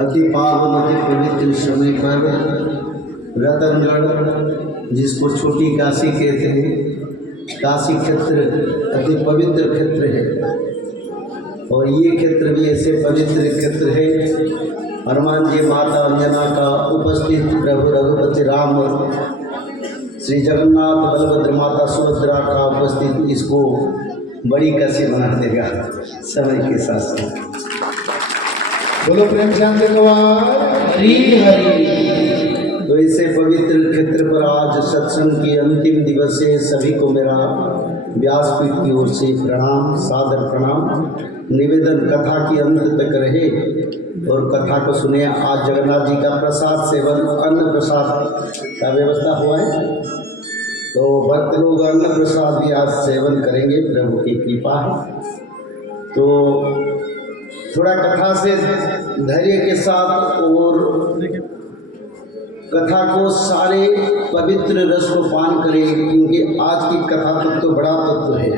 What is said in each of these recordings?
अति पावन अति पवित्र समय पर रतनगढ़, जिसको छोटी काशी कहते हैं, काशी क्षेत्र अति पवित्र क्षेत्र है। और ये क्षेत्र भी ऐसे पवित्र क्षेत्र है, हनुमान जी माता अंजना का उपस्थित, प्रभु रघुपति राम, श्री जगन्नाथ बलभद्र माता सुभद्रा का उपस्थित, इसको बड़ी काशी बना देगा समय के साथ साथ। बोलो प्रेम शांति हरि हरि। तो ऐसे पवित्र क्षेत्र पर आज सत्संग की अंतिम दिवस है। सभी को मेरा व्यासपीठ की ओर से प्रणाम, सादर प्रणाम। निवेदन कथा की अंत तक रहे और कथा को सुने। आज जगन्नाथ जी का प्रसाद सेवन, अन्न प्रसाद का व्यवस्था हुआ है, तो भक्त लोग अन्न प्रसाद भी आज सेवन करेंगे, प्रभु की कृपा है। तो थोड़ा कथा से धैर्य के साथ और कथा को सारे पवित्र रस को पान करें, क्योंकि आज की कथा तक तो बड़ा तत्व है।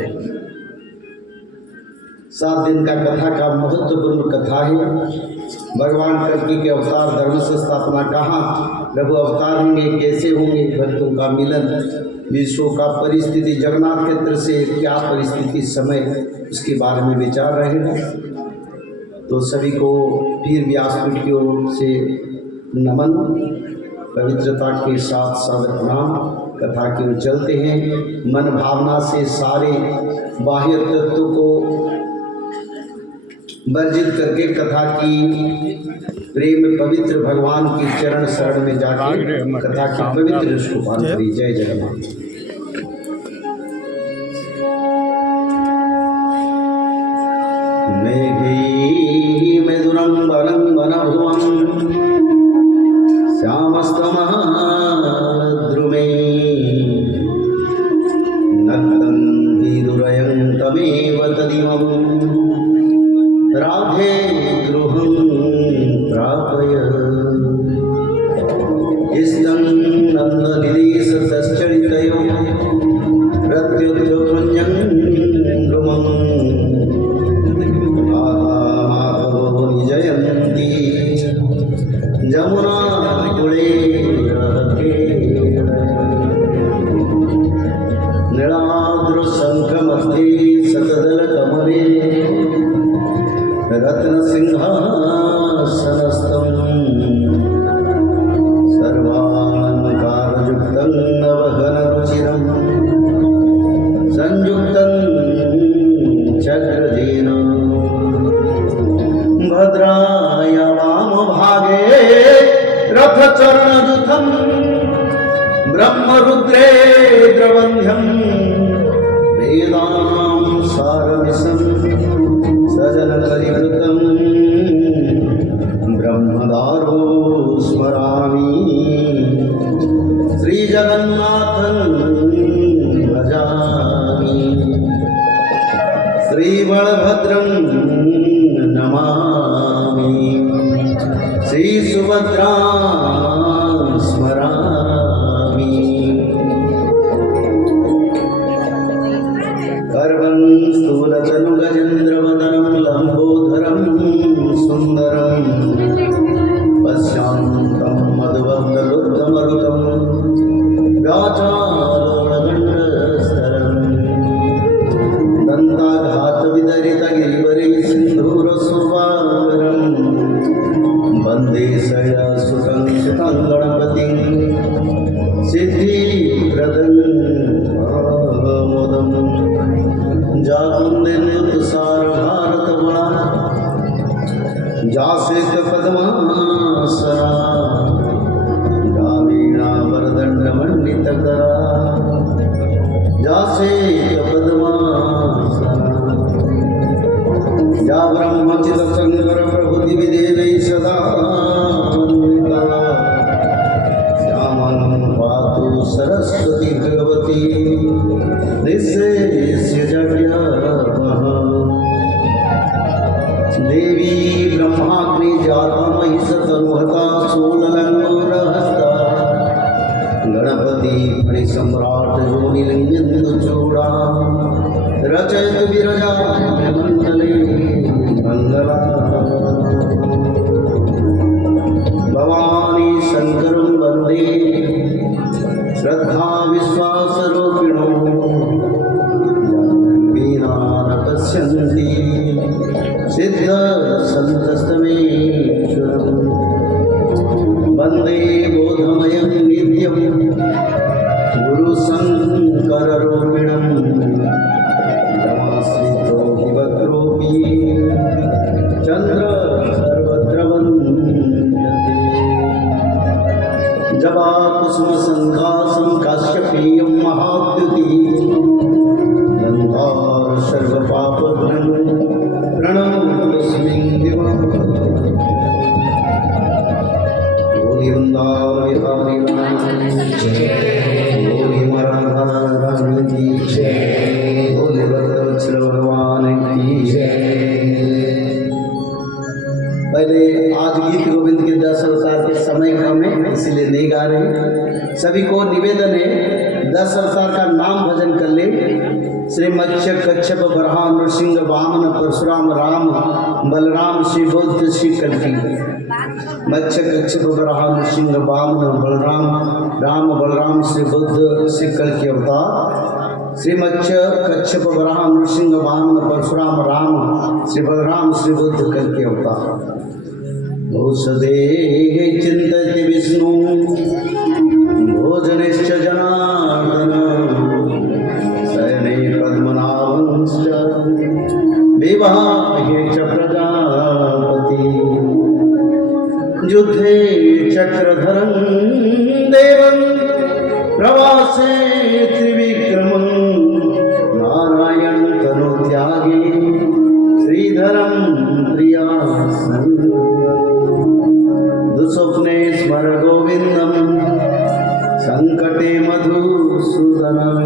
7 दिन का कथा का महत्वपूर्ण कथा है। भगवान कल्कि के अवतार, धर्म से स्थापना, कहाँ प्रभु अवतार होंगे, कैसे होंगे, भक्तों का मिलन, विश्व का परिस्थिति, जगन्नाथ क्षेत्र से क्या परिस्थिति समय, उसके बारे में विचार रहेगा। तो सभी को फिर व्यासपीठ की ओर से नमन, पवित्रता के साथ सादर प्रणाम। कथा की ओर चलते हैं। मन भावना से सारे बाह्य तत्व को वर्जित करके कथा की प्रेम पवित्र भगवान की चरण शरण में जाकर कथा की पवित्र रस को पान करी। जय जगन्नाथ। मेघी मेदुरं वनं वनभुवं श्यामस्तमः द्रुमे नक्तं विदुरयं तमेव तदिमं राधे गृहं प्रापय इष्टं नन्दनिदेशतश्चरितयो प्रत्युत्थकुञ्जं द्रुमं राधा जयन्ती जमुना कुले नीलाद्र शंख मध्ये सतदल कमले रत्न सिंहासनस्थं सर्वालंकारयुक्तं नवघनरुचिरं संयुक्तं चक्रधेन भद्राय वामभागे रथचरणयुतं ब्रह्मरुद्रे द्रवन्ध्यं वेदां सारमिसं सजनकरिवृतं ब्रह्मदारो स्मरामि श्रीजगन्नाथं भजामि श्रीबलभद्रं नमामि श्रीसुभद्रां स्मरामि गर्वं स्थूलतनुगजेन्द्रवदनं लम्बोदरं सुन्दरं पश्यान्तं मधुवक्त्रबुद्धमरुतं व्याचालोलगण्डस्तरं दन्ताघातविदरितगिरिवरे सिन्धूरशोभावरं वन्दे शयसुतं सुतं गणपतिं सिद्धिप्रदं मोदं जाकुन्देन्दुसार भारतवना जाश्रितपद्मासना ग्रामीणावरदण्डमण्डितकरा जाश्रितपद्मासना या ब्रह्मचितशङ्कर प्रभुदिविदेवै सदा श्यामं पातु सरस्वती भगवती निःशेष्य जगत्यापः देवी ब्रह्माग्नि जातमयि सतनुहता शूललङ्गूरहस्ता गणपति फणिसम्राट योनिलिङ्गेन्दुचूडा रचयतु विरजा मण्डले मंगला सन्तस्तमेश्वरम् वन्दे बोधमयं नित्यं गुरुशङ्कररूपिणं रमाश्रितो हि वक्रोऽपि चन्द्र सर्वत्र वन्दते जवाकुसुमसङ्कासं काश्यपेयं महाद्युतिः गन्धार सर्वपापघ्नं प्रणतोऽस्मि दिवम् बोलि वृन्दावन बिहारी लाल की जय, बोलि मराठा रानी की जय, बोलि भक्तवत्सल भगवान की जय। पहले आज गीत गोविंद के 10 अवतार के समय क्रम है, इसलिए नहीं गा रहे। सभी को निवेदन है 10 अवतार का नाम भजन कर ले। श्री मत्स्य कच्छप बरहा नृसिंह वामन परशुराम राम बलराम श्री बुद्ध श्री कल्की। मत्स्य कच्छप बरहा नृसिंह वामन बलराम राम बलराम श्री बुद्ध श्री कल्की अवतार। श्री मत्स्य कच्छप बरहा नृसिंह वामन परशुराम राम श्री बलराम श्री बुद्ध कल्की अवतार। औषधे चिंतयति विष्णु भोजनेश्च जनार्दन शयने पद्मनाभंश्च विवाहे च प्रजापति युद्धे चक्रधरं देवं प्रवासे त्रिविक्रमं नारायणं तनुत्यागे श्रीधरं प्रियासनं दुःस्वप्ने स्मर गोविन्दं संकटे मधुसूदनं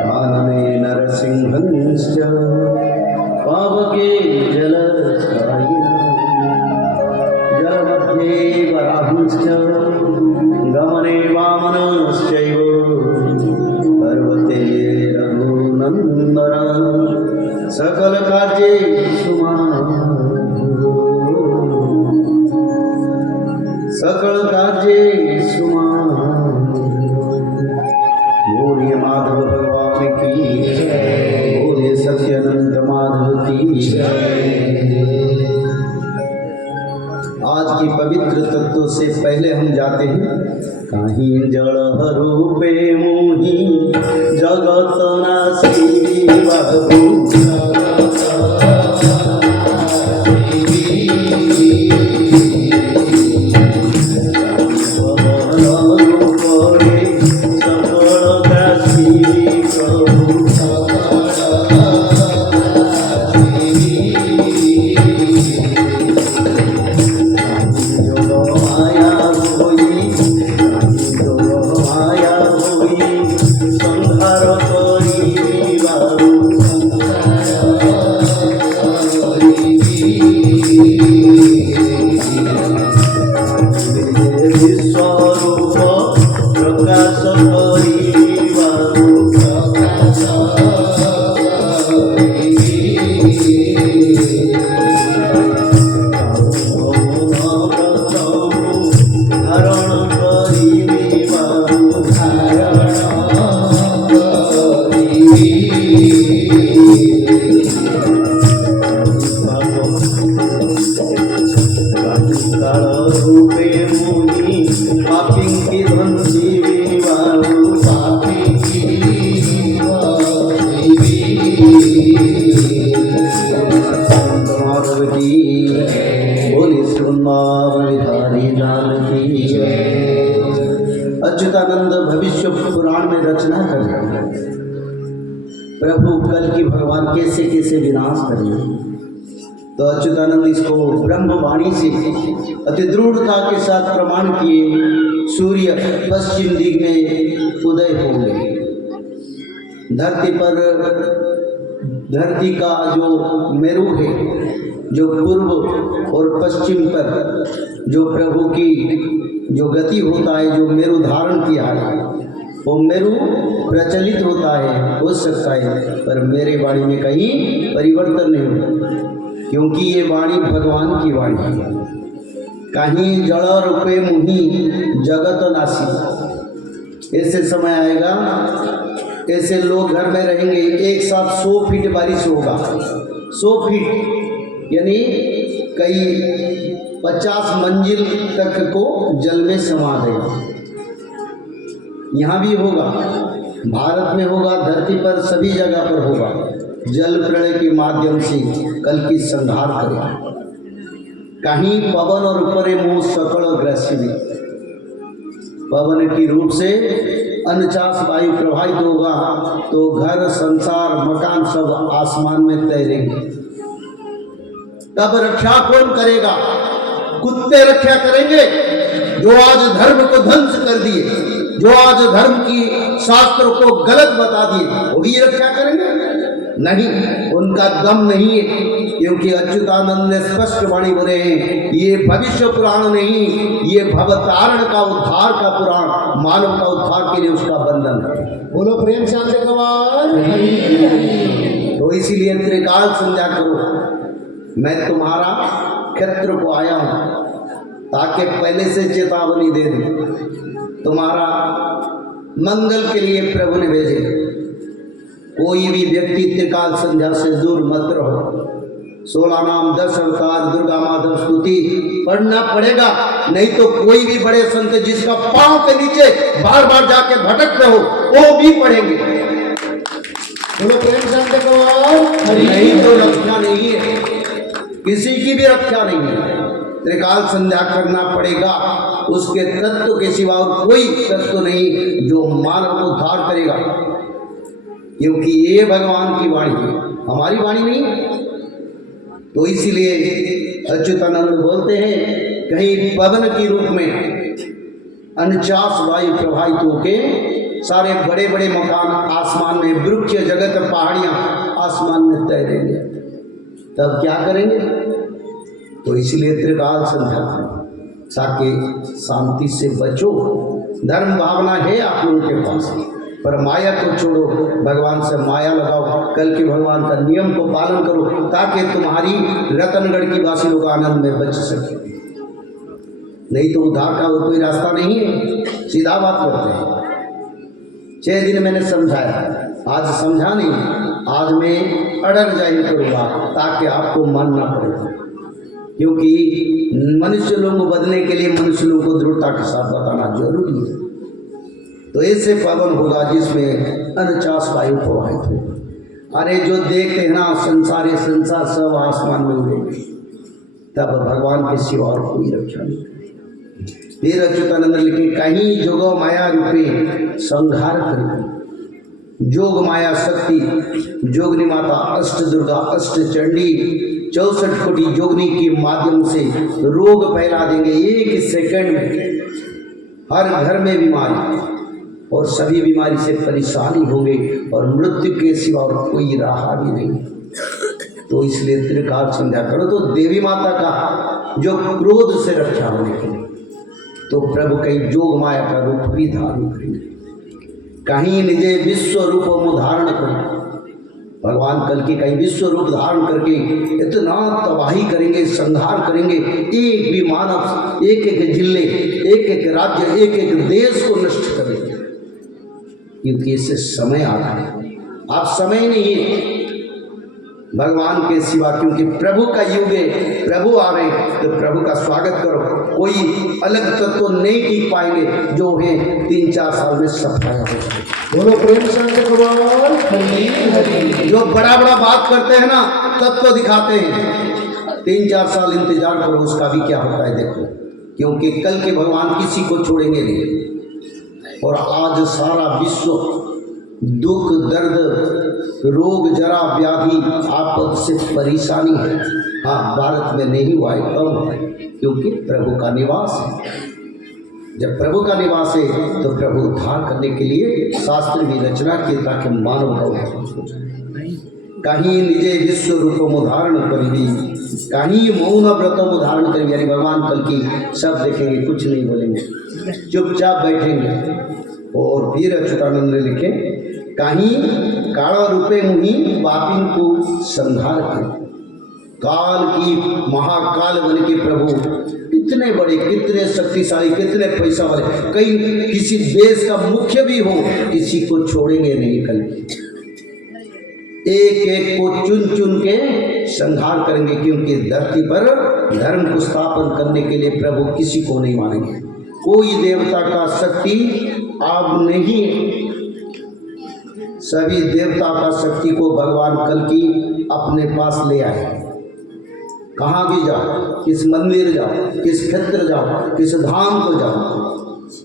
कानने नरसिंहंश्च पावके जलस्थायिनः जलमध्ये वराहंश्च गमने वामनश्चैव पर्वते रघुनन्दन सकलकार्येषु माधवो सकलकार्येषु बोलिए माधव भगवान की जय, बोलिए सत्यानंद माधव की जय। आज की पवित्र तत्व से पहले हम जाते हैं कहीं जड़ रूपे मोही जगत नासी बाबू अच्युतानंद भविष्य पुराण में रचना कर प्रभु कल की भगवान कैसे कैसे विनाश करेंगे। तो अच्युतानंद इसको ब्रह्मवाणी से अति दृढ़ता के साथ प्रमाण किए। सूर्य पश्चिम दिग में उदय होंगे। धरती का जो मेरु है, जो पूर्व और पश्चिम पर जो प्रभु की जो गति होता है, जो मेरु धारण किया है, वो मेरु प्रचलित होता है, हो सकता है, पर मेरे वाणी में कहीं परिवर्तन नहीं होता, क्योंकि ये वाणी भगवान की वाणी है। कहीं जड़ रूपे मुहि जगत नासी। ऐसे समय आएगा, ऐसे लोग घर में रहेंगे, एक साथ 100 फीट बारिश होगा, 100 फीट यानी कई 50 मंजिल तक को जल में समा देगा। यहाँ भी होगा, भारत में होगा, धरती पर सभी जगह पर होगा। जल प्रलय के माध्यम से कल की संहार करेगा। कहीं पवन और ऊपरे मुँह सकल और ग्रसिनी, पवन की रूप से 49 वायु प्रवाहित होगा तो घर संसार मकान सब आसमान में तैरेंगे। तब रक्षा कौन करेगा? कुत्ते रक्षा करेंगे जो आज धर्म को ध्वंस कर दिए, जो आज धर्म की शास्त्रों को गलत बता दिए, वही रक्षा करेंगे? नहीं, उनका दम नहीं है, क्योंकि अच्युतानंद ने स्पष्ट वाणी बोले हैं, ये भविष्य पुराण नहीं, ये भवतारण का उद्धार का पुराण, मानव का उद्धार के लिए उसका बंधन है। बोलो प्रेम शांति गवार। तो इसीलिए त्रिकाल संध्या करो। मैं तुम्हारा क्षेत्र को आया हूँ ताकि पहले से चेतावनी दे दूं, तुम्हारा मंगल के लिए प्रभु ने भेजे। कोई भी व्यक्ति त्रिकाल संध्या से दूर मत रहो। 16 नाम 10 अवतार दुर्गा माधव स्तुति पढ़ना पड़ेगा, नहीं तो कोई भी बड़े संत जिसका पांव के नीचे बार बार जाके भटक रहो वो भी पढ़ेंगे। बोलो प्रेम शांति गवार। नहीं तो रक्षा नहीं है, किसी की भी रक्षा नहीं है। त्रिकाल संध्या करना पड़ेगा, उसके तत्व के सिवा और कोई तत्व नहीं जो मानव को उद्धार करेगा, क्योंकि ये भगवान की वाणी है, हमारी वाणी नहीं। तो इसीलिए अच्युतानंद बोलते हैं, कहीं पवन की रूप में 49 वायु प्रवाहित होके सारे बड़े बड़े मकान आसमान में, वृक्ष जगत पहाड़ियां आसमान में तैरेंगे, तब क्या करेंगे? तो इसलिए त्रिकाल संध्या ताकि शांति से बचो। धर्म भावना है आप लोगों के पास, पर माया को छोड़ो, भगवान से माया लगाओ, कल के भगवान का नियम को पालन करो ताकि तुम्हारी रतनगढ़ की वासी लोग आनंद में बच सके। नहीं तो उद्धार का और कोई रास्ता नहीं है। सीधा बात करते हैं। 6 दिन मैंने समझाया, आज समझा नहीं, आज मैं अड़ग जाहिर करूँगा ताकि आपको मानना पड़ेगा, क्योंकि मनुष्य लोगों को बदलने के लिए मनुष्य लोगों को दृढ़ता के साथ बताना जरूरी है। तो ऐसे पवन होगा जिसमें 49 वायु प्रवाहित होगा। अरे जो देखते हैं ना संसार सब आसमान में उड़ेंगे, तब भगवान के सिवा और कोई रक्षा नहीं। फिर अच्युतानंद लिखे, कहीं जोगो माया रूपे संहार करके, जोग माया शक्ति जोगनी माता अष्ट दुर्गा अष्ट चंडी 64 कोटि जोगनी के माध्यम से रोग फैला देंगे। 1 सेकंड में हर घर में बीमारी, और सभी बीमारी से परेशानी होगी और मृत्यु के सिवा और कोई राह भी नहीं। तो इसलिए त्रिकाल संध्या करो। तो देवी माता का जो क्रोध से रक्षा होने के लिए, तो प्रभु कई जोग माया का रूप भी धारण करेंगे, कहीं निजे विश्व रूप धारण करेंगे। भगवान कल की कई विश्व रूप धारण करके इतना तबाही करेंगे, संहार करेंगे, एक भी मानव, एक एक जिले, एक एक राज्य, एक एक देश को नष्ट करेंगे, क्योंकि इससे समय आ रहा है। आप समय नहीं है भगवान के सिवा, क्योंकि प्रभु का युग है। प्रभु आ रहे तो प्रभु का स्वागत करो। कोई अलग तत्व नहीं टिक पाएंगे जो है 3-4 साल में सफाया हो जाए। बोलो प्रेम शांति गवार। हरि हरि। जो बड़ा बड़ा बात करते हैं ना, तत्व दिखाते हैं, 3-4 साल इंतजार करो, उसका भी क्या होता है देखो, क्योंकि कल के भगवान किसी को छोड़ेंगे नहीं। और आज सारा विश्व दुख दर्द रोग जरा व्याधि आपद से परेशानी है। हाँ, भारत में नहीं हुआ है, कम है, क्योंकि प्रभु का निवास है। जब प्रभु का निवास है तो प्रभु उद्धार करने के लिए शास्त्र की रचना की, ताकि मानव का उद्धार हो जाए। कहीं निजे विश्व रूपम उदाहरण करी, कहीं मौन व्रतम उदाहरण करी, यानी भगवान कल की सब देखेंगे, कुछ नहीं बोलेंगे, चुपचाप बैठेंगे। और फिर अच्युतानंद ने लिखे, कहीं काला रूपे मुहि पापिन को संहार करें। काल की महाकाल बन के प्रभु कितने बड़े, कितने शक्तिशाली, कितने पैसा वाले, कहीं किसी देश का मुख्य भी हो, किसी को छोड़ेंगे नहीं कल। एक एक को चुन चुन के संहार करेंगे, क्योंकि धरती पर धर्म को स्थापन करने के लिए प्रभु किसी को नहीं मानेंगे। कोई देवता का शक्ति अब नहीं है। सभी देवता का शक्ति को भगवान कल्कि अपने पास ले आए। कहाँ भी जाओ, किस मंदिर जाओ, किस क्षेत्र जाओ, किस धाम को जाओ,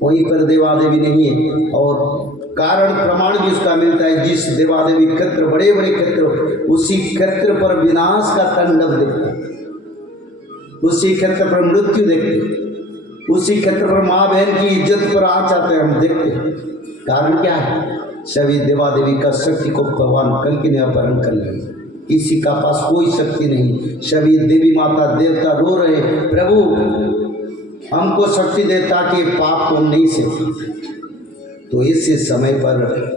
वहीं पर देवादेवी नहीं है। और कारण प्रमाण भी उसका मिलता है। जिस देवादेवी क्षेत्र, बड़े बड़े क्षेत्र, उसी क्षेत्र पर विनाश का तांडव देखते, उसी क्षेत्र पर मृत्यु देखते, उसी क्षेत्र पर माँ बहन की इज्जत पर आँच आते हम देखते। कारण क्या है? सभी देवादेवी का शक्ति को भगवान कल्कि ने अपहरण कर लिया। किसी का पास कोई शक्ति नहीं। सभी देवी माता देवता रो रहे, प्रभु हमको शक्ति दे ताकि पाप को नहीं से। तो इसी समय पर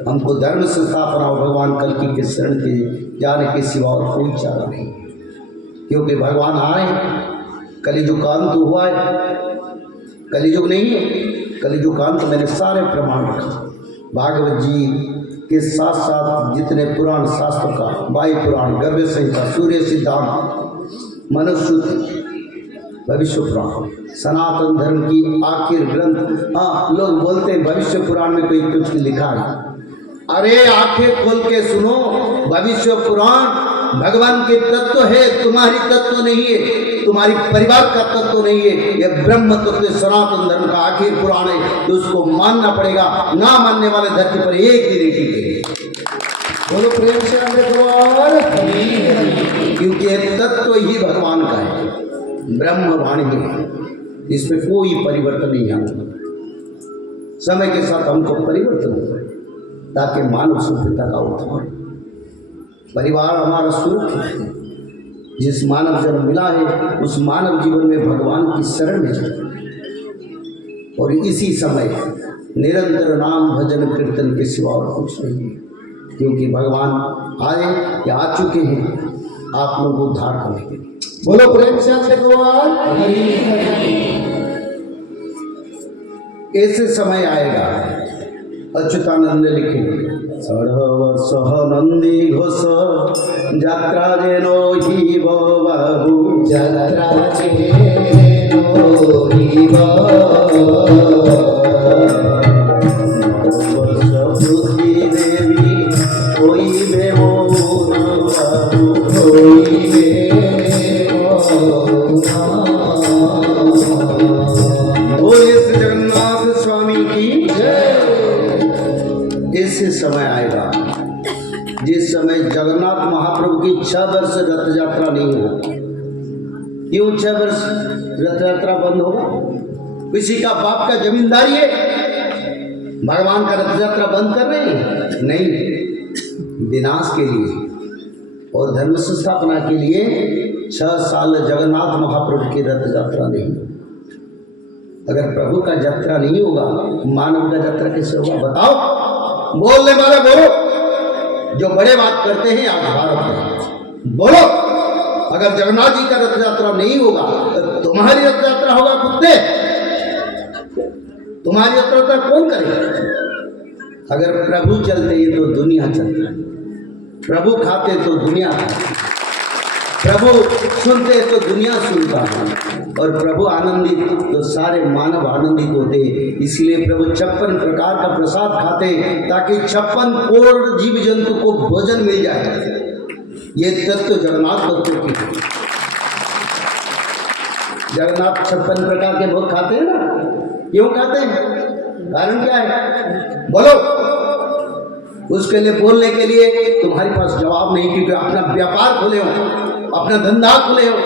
हमको धर्म संस्थापना और भगवान कल्कि के शरण के जाने के सिवा और कोई चारा नहीं, क्योंकि भगवान आए। कलियुग का अंत हुआ है। कलियुग नहीं है, कलियुग का अंत मैंने सारे प्रमाण रखा। भागवत जी के साथ साथ जितने पुराण शास्त्र का, वायु पुराण, गर्भ संहिता, सूर्य सिद्धांत, मनुस्मृति, भविष्य पुराण, सनातन धर्म की आखिर ग्रंथ। हाँ, लोग बोलते हैं भविष्य पुराण में कोई कुछ लिखा है। अरे आंखें खोल के सुनो, भविष्य पुराण भगवान के तत्व है, तुम्हारी तत्व नहीं है, तुम्हारी परिवार का तत्व नहीं है। यह ब्रह्म तत्व सनातन धर्म का आखिर पुराण है, तो उसको मानना पड़ेगा। ना मानने वाले धरती पर एक भी नहीं टिकेंगे। बोलो प्रेम से भगवान हरि हरि। क्योंकि यह तत्व ही भगवान का है, ब्रह्म वाणी है, इसमें कोई परिवर्तन नहीं आता। समय के साथ हमको परिवर्तन हो ताकि मानव सभ्यता का उत्थान। परिवार हमारा सुख है। जिस मानव जन्म मिला है उस मानव जीवन में भगवान की शरण में जाए, और इसी समय निरंतर नाम भजन कीर्तन के सिवा और कुछ नहीं है। क्योंकि भगवान आए या आ चुके हैं आप लोगों को उद्धार करने के लिए। बोलो प्रेम से भगवान हरि हरि। ऐसे समय आएगा, अच्युतानंद ने लिखे, षढ़वर्षः नंदी घोष यात्रा जेनो ही बाबू, यात्रा जेनो ही पृथ्वी देवी कोई बेवो बाबू, कोई जगन्नाथ स्वामी की जय। ऐसे समय आएगा जिस समय जगन्नाथ महाप्रभु की 6 वर्ष रथ यात्रा नहीं होगी। क्यों 6 वर्ष रथ यात्रा बंद होगा? किसी का बाप का जमींदारी है, भगवान का रथ यात्रा बंद कर रहे हैं? नहीं, विनाश के लिए और धर्म संस्थापना के लिए 6 साल जगन्नाथ महाप्रभु की रथ यात्रा नहीं। अगर प्रभु का यात्रा नहीं होगा, मानव का यात्रा कैसे होगा? बताओ, बोलने वाले बोलो। जो बड़े बात करते हैं आज भारत में, बोलो। अगर जगन्नाथ जी का रथ यात्रा नहीं होगा तो तुम्हारी रथ यात्रा होगा कुत्ते? तुम्हारी रथ यात्रा कौन करेगा? अगर प्रभु चलते हैं तो दुनिया चलता है, प्रभु खाते तो दुनिया खाती, प्रभु सुनते तो दुनिया सुनता है, और प्रभु आनंदित तो सारे मानव आनंदित होते। इसलिए प्रभु 56 प्रकार का प्रसाद खाते ताकि 56 करोड़ जीव जंतु को भोजन मिल जाए। ये तत्व जगन्नाथ भक्तों की है। जगन्नाथ 56 प्रकार के भोग खाते हैं ना। क्यों खाते हैं? कारण क्या है? बोलो। उसके लिए बोलने के लिए तुम्हारे पास जवाब नहीं, क्योंकि अपना व्यापार खोले हो, अपना धंधा खोले हो,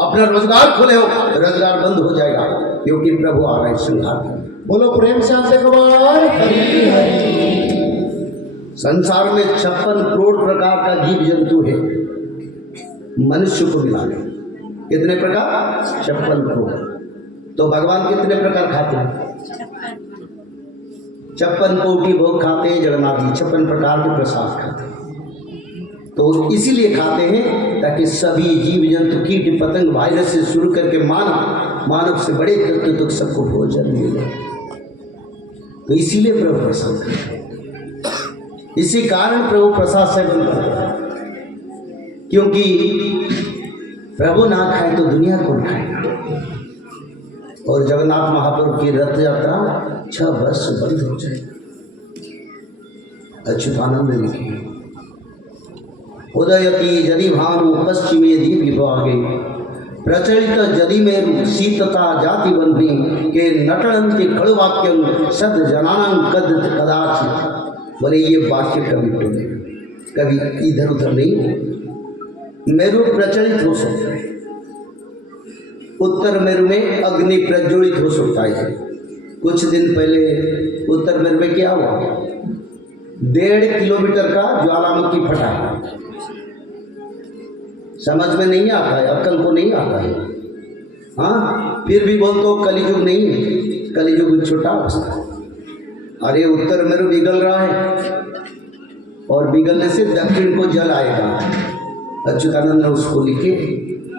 अपना रोजगार खोले हो, रोजगार बंद हो जाएगा, क्योंकि प्रभु आ रहे संहार करने। बोलो प्रेम से भगवान हरि हरि। संसार में 56 करोड़ प्रकार का जीव जंतु है, मनुष्य को मिला ले। कितने प्रकार? 56 करोड़। तो भगवान कितने प्रकार खाते हैं? 56 कोटि भोग खाते हैं जगन्नाथ जी, 56 प्रकार के प्रसाद खाते हैं। तो इसीलिए खाते हैं ताकि सभी जीव जंतु, कीट पतंग, वायरस से शुरू करके मानव से बड़े तत्व तक सबको भोजन मिले। तो इसीलिए प्रभु प्रसाद करते हैं। इसी कारण प्रभु प्रसाद सेवन करते हैं। क्योंकि प्रभु ना खाए तो दुनिया कौन खाएगा। और जगन्नाथ महाप्रभु की रथ यात्रा 6 वर्ष बंद हो जाए। अच्युतानंद लिखे उदयति यदि भानु पश्चिमे दीप विभागे प्रचलित यदि मेरु शीतता जाति बंधी के नटनंति खड़वाक्यम सद जनानां कद कदाचित। बोले ये वाक्य कभी बोले कभी इधर उधर नहीं हो। मेरु प्रचलित हो सकता है, उत्तर मेरु में अग्नि प्रज्वलित हो सकता है। कुछ दिन पहले उत्तर मेरु में क्या हुआ, 1.5 किलोमीटर का ज्वालामुखी फटा। समझ में नहीं आता है, अक्ल को नहीं आता है। हाँ, फिर भी बोलते हो कलियुग नहीं है, कलियुग छोटा अवस्था। अरे उत्तर मेरु पिघल रहा है और पिघलने से दक्षिण को जल आएगा। अच्युतानंद ने उसको लिखे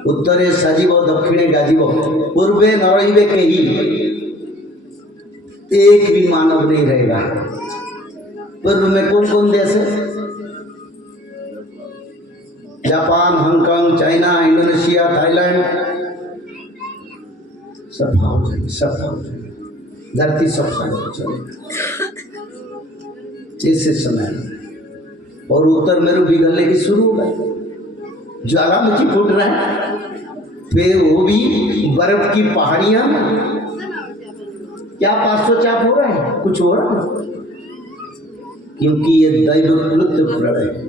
उत्तरे सजीव दक्षिणे गाजीव पूर्वे न रहिबे केही। एक भी मानव नहीं रहेगा। पूर्व में कौन कौन देश है? Japan, Hong Kong, China, Indonesia, Thailand, सब हो जाएंगे, सब हो जाएंगे। धरती सब हो जाएगी इसी समय। और उत्तर मेरु पिघलने की शुरू हो गई, ज्वालामुखी फूट रहा है, फिर वो भी बर्फ की पहाड़ियां। क्या 500 चाप हो रहा है, कुछ हो रहा है, क्योंकि ये दैवकृत प्रलय है।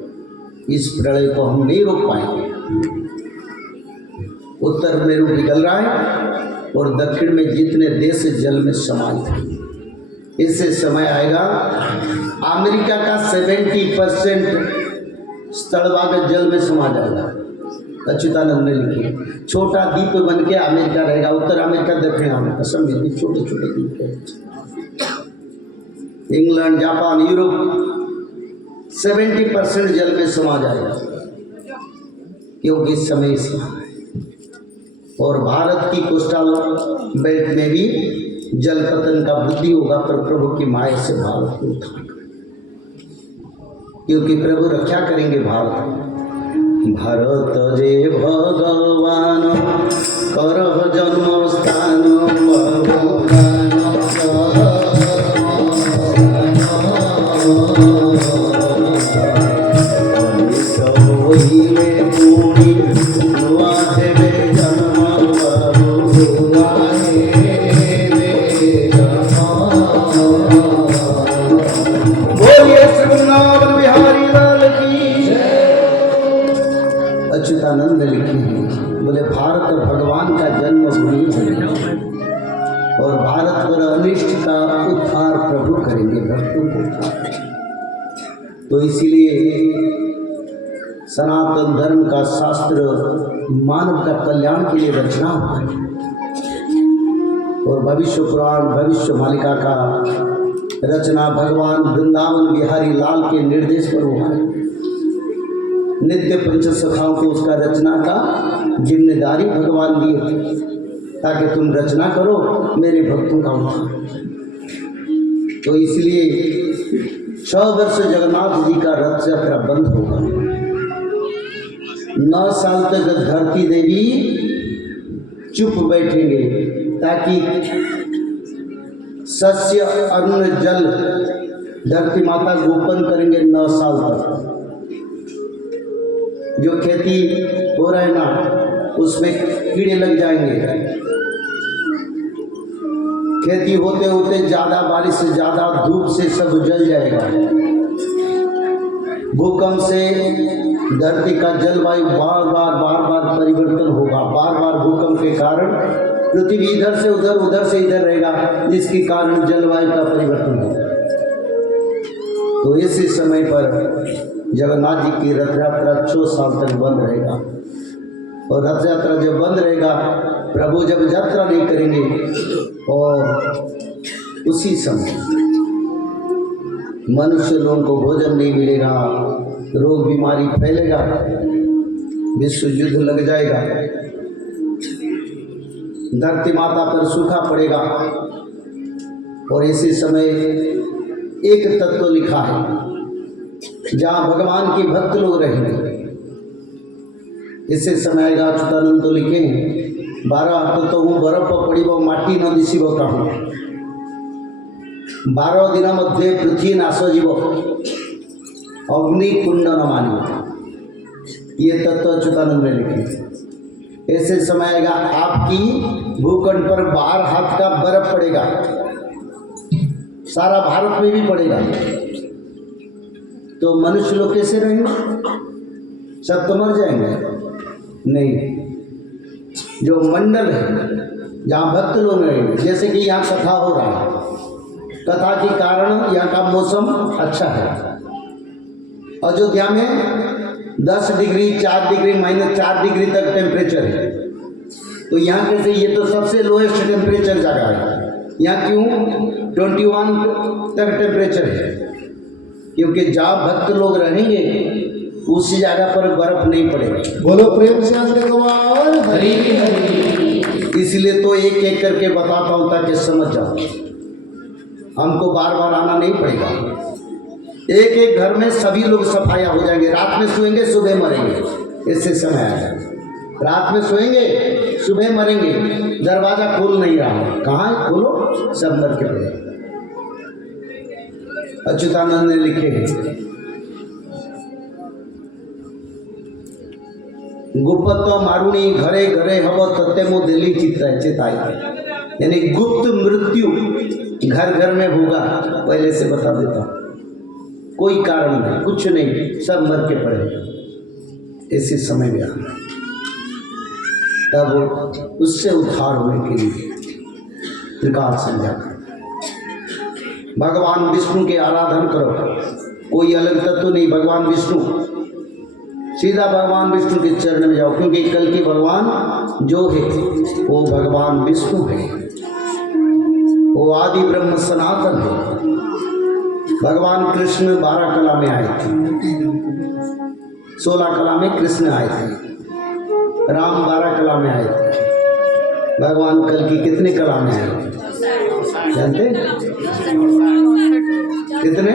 इस प्रलय को हम नहीं रोक पाएंगे। उत्तर मेरु पिघल रहा है और दक्षिण में जितने देश जल में समाहित हैं। इससे समय आएगा अमेरिका का 70% स्थलभाग जल में समा जाएगा। अच्युतानंद ने लिखे छोटा द्वीप बन के अमेरिका रहेगा। उत्तर अमेरिका, दक्षिण अमेरिका सब मिलकर छोटे छोटे द्वीप है। इंग्लैंड, जापान, यूरोप 70% जल में समा जाएगा, क्योंकि समय इसमें है। और भारत की कोस्टल बेल्ट में भी जल पतन का वृद्धि होगा, पर प्रभु की माया से भारत को उत्थान, क्योंकि प्रभु रक्षा करेंगे भारत। भारत जे भगवान करह जन्म स्थान अच्युतानंद लिखे हैं। बोले भारत भगवान का जन्मभूमि है और भारत पर अनिष्ट का उद्धार प्रभु करेंगे भक्तों को। तो इसीलिए सनातन धर्म का शास्त्र मानव का कल्याण के लिए रचना हुआ है और भविष्य पुराण, भविष्य मालिका का रचना भगवान वृंदावन बिहारी लाल के निर्देश पर हुआ है। नित्य पंच सखाओं को उसका रचना का जिम्मेदारी भगवान दिए ताकि तुम रचना करो मेरे भक्तों का उद्धार। तो इसलिए 6 वर्ष जगन्नाथ जी का रथ यात्रा बंद होगा। 9 साल तक धरती देवी चुप बैठेंगे ताकि सस्य, अन्न, जल धरती माता गोपन करेंगे 9 साल तक। जो खेती हो रहा है ना, उसमें कीड़े लग जाएंगे। खेती होते होते ज़्यादा बारिश से, ज़्यादा धूप से सब जल जाएगा। भूकंप से धरती का जलवायु बार बार परिवर्तन होगा। बार बार भूकंप के कारण पृथ्वी इधर से उधर, उधर से इधर रहेगा, जिसके कारण जलवायु का परिवर्तन होगा। तो इसी समय पर जगन्नाथ जी की रथ यात्रा 6 साल तक बंद रहेगा। और रथ यात्रा जब बंद रहेगा, प्रभु जब यात्रा नहीं करेंगे और उसी समय मनुष्य लोगों को भोजन नहीं मिलेगा, रोग बीमारी फैलेगा, विश्व युद्ध लग जाएगा, धरती माता पर सूखा पड़ेगा। और इसी समय एक तत्व लिखा है, जहाँ भगवान के भक्त लोग रहेंगे इसे समय आएगा अच्युतानंद तो लिखे 12 हाथ तो हूँ बरफ पड़ब माटी न दिशिब कहूँ 12 दिन मध्य पृथ्वी नाश जीव अग्नि कुंड न मानिब। ये तत्व अच्युतानंद ने लिखे। ऐसे समय आएगा आपकी भूखंड पर 12 हाथ का बर्फ पड़ेगा, सारा भारत में भी पड़ेगा, तो मनुष्य लोग कैसे रहेंगे? सब तो मर जाएंगे। नहीं, जो मंडल है जहाँ भक्त लोग रहेंगे, जैसे कि यहाँ कथा हो रहा है, कथा के कारण यहाँ का मौसम अच्छा है। अयोध्या में 10 डिग्री 4 डिग्री -4 डिग्री तक टेम्परेचर है, तो यहाँ कैसे? ये तो सबसे लोएस्ट टेम्परेचर जगह है। यहाँ क्यों 21 तक टेम्परेचर है? क्योंकि जहाँ भक्त लोग रहेंगे उसी जगह पर बर्फ नहीं पड़ेगी। बोलो प्रेम से अंत भगवान हरि हरि। इसलिए तो एक एक करके बताता हूँ ताकि समझ जाओ, हमको बार बार आना नहीं पड़ेगा। एक एक घर में सभी लोग सफाया हो जाएंगे। रात में सोएंगे सुबह मरेंगे, इससे समय आएगा। रात में सोएंगे सुबह मरेंगे, दरवाजा खोल नहीं रहा, कहाँ है? खोलो, सब मर के पड़े। अच्युतानंद ने लिखे हैं गुप्त मारुणी घरे घरे हव तत्मो दिल्ली चिताई, यानी गुप्त मृत्यु घर घर में होगा। पहले से बता देता हूँ, कोई कारण नहीं, कुछ नहीं, सब मर के पड़े। ऐसे समय में आना, तब उससे उद्धार होने के लिए त्रिकाल संध्या करो, भगवान विष्णु के आराधन करो। कोई अलग तत्व नहीं, भगवान विष्णु, सीधा भगवान विष्णु के चरण में जाओ, क्योंकि कल के भगवान जो है वो भगवान विष्णु है, वो आदि ब्रह्म सनातन है। भगवान कृष्ण 12 कला में आए थे, 16 कला में कृष्ण आए थे, राम 12 कला में आए थे। भगवान कल की कितने कला में आए जानते? कितने?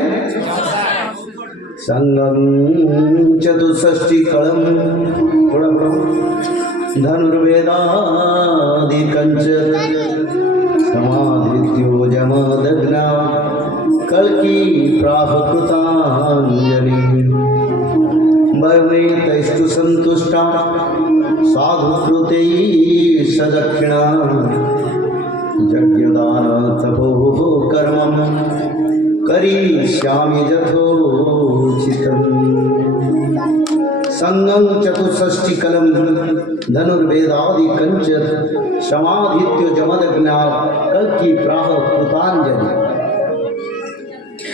संगम चतुष्षष्टि कलम थोड़ा धनुर्वेदादि कंच समाधित्यो जमदग्ना कल्की प्राहकृतांजलि वर्णितैस्तु संतुष्टा साधुकृते सदक्षिणा यज्ञदान तपो कर्म करिष्यामि यथोचितम्। संगम चतुष्षष्टि कलम धनुर्वेदादि कंच समाधित्यो जमदग्ना कल्की प्राहकृतांजलि।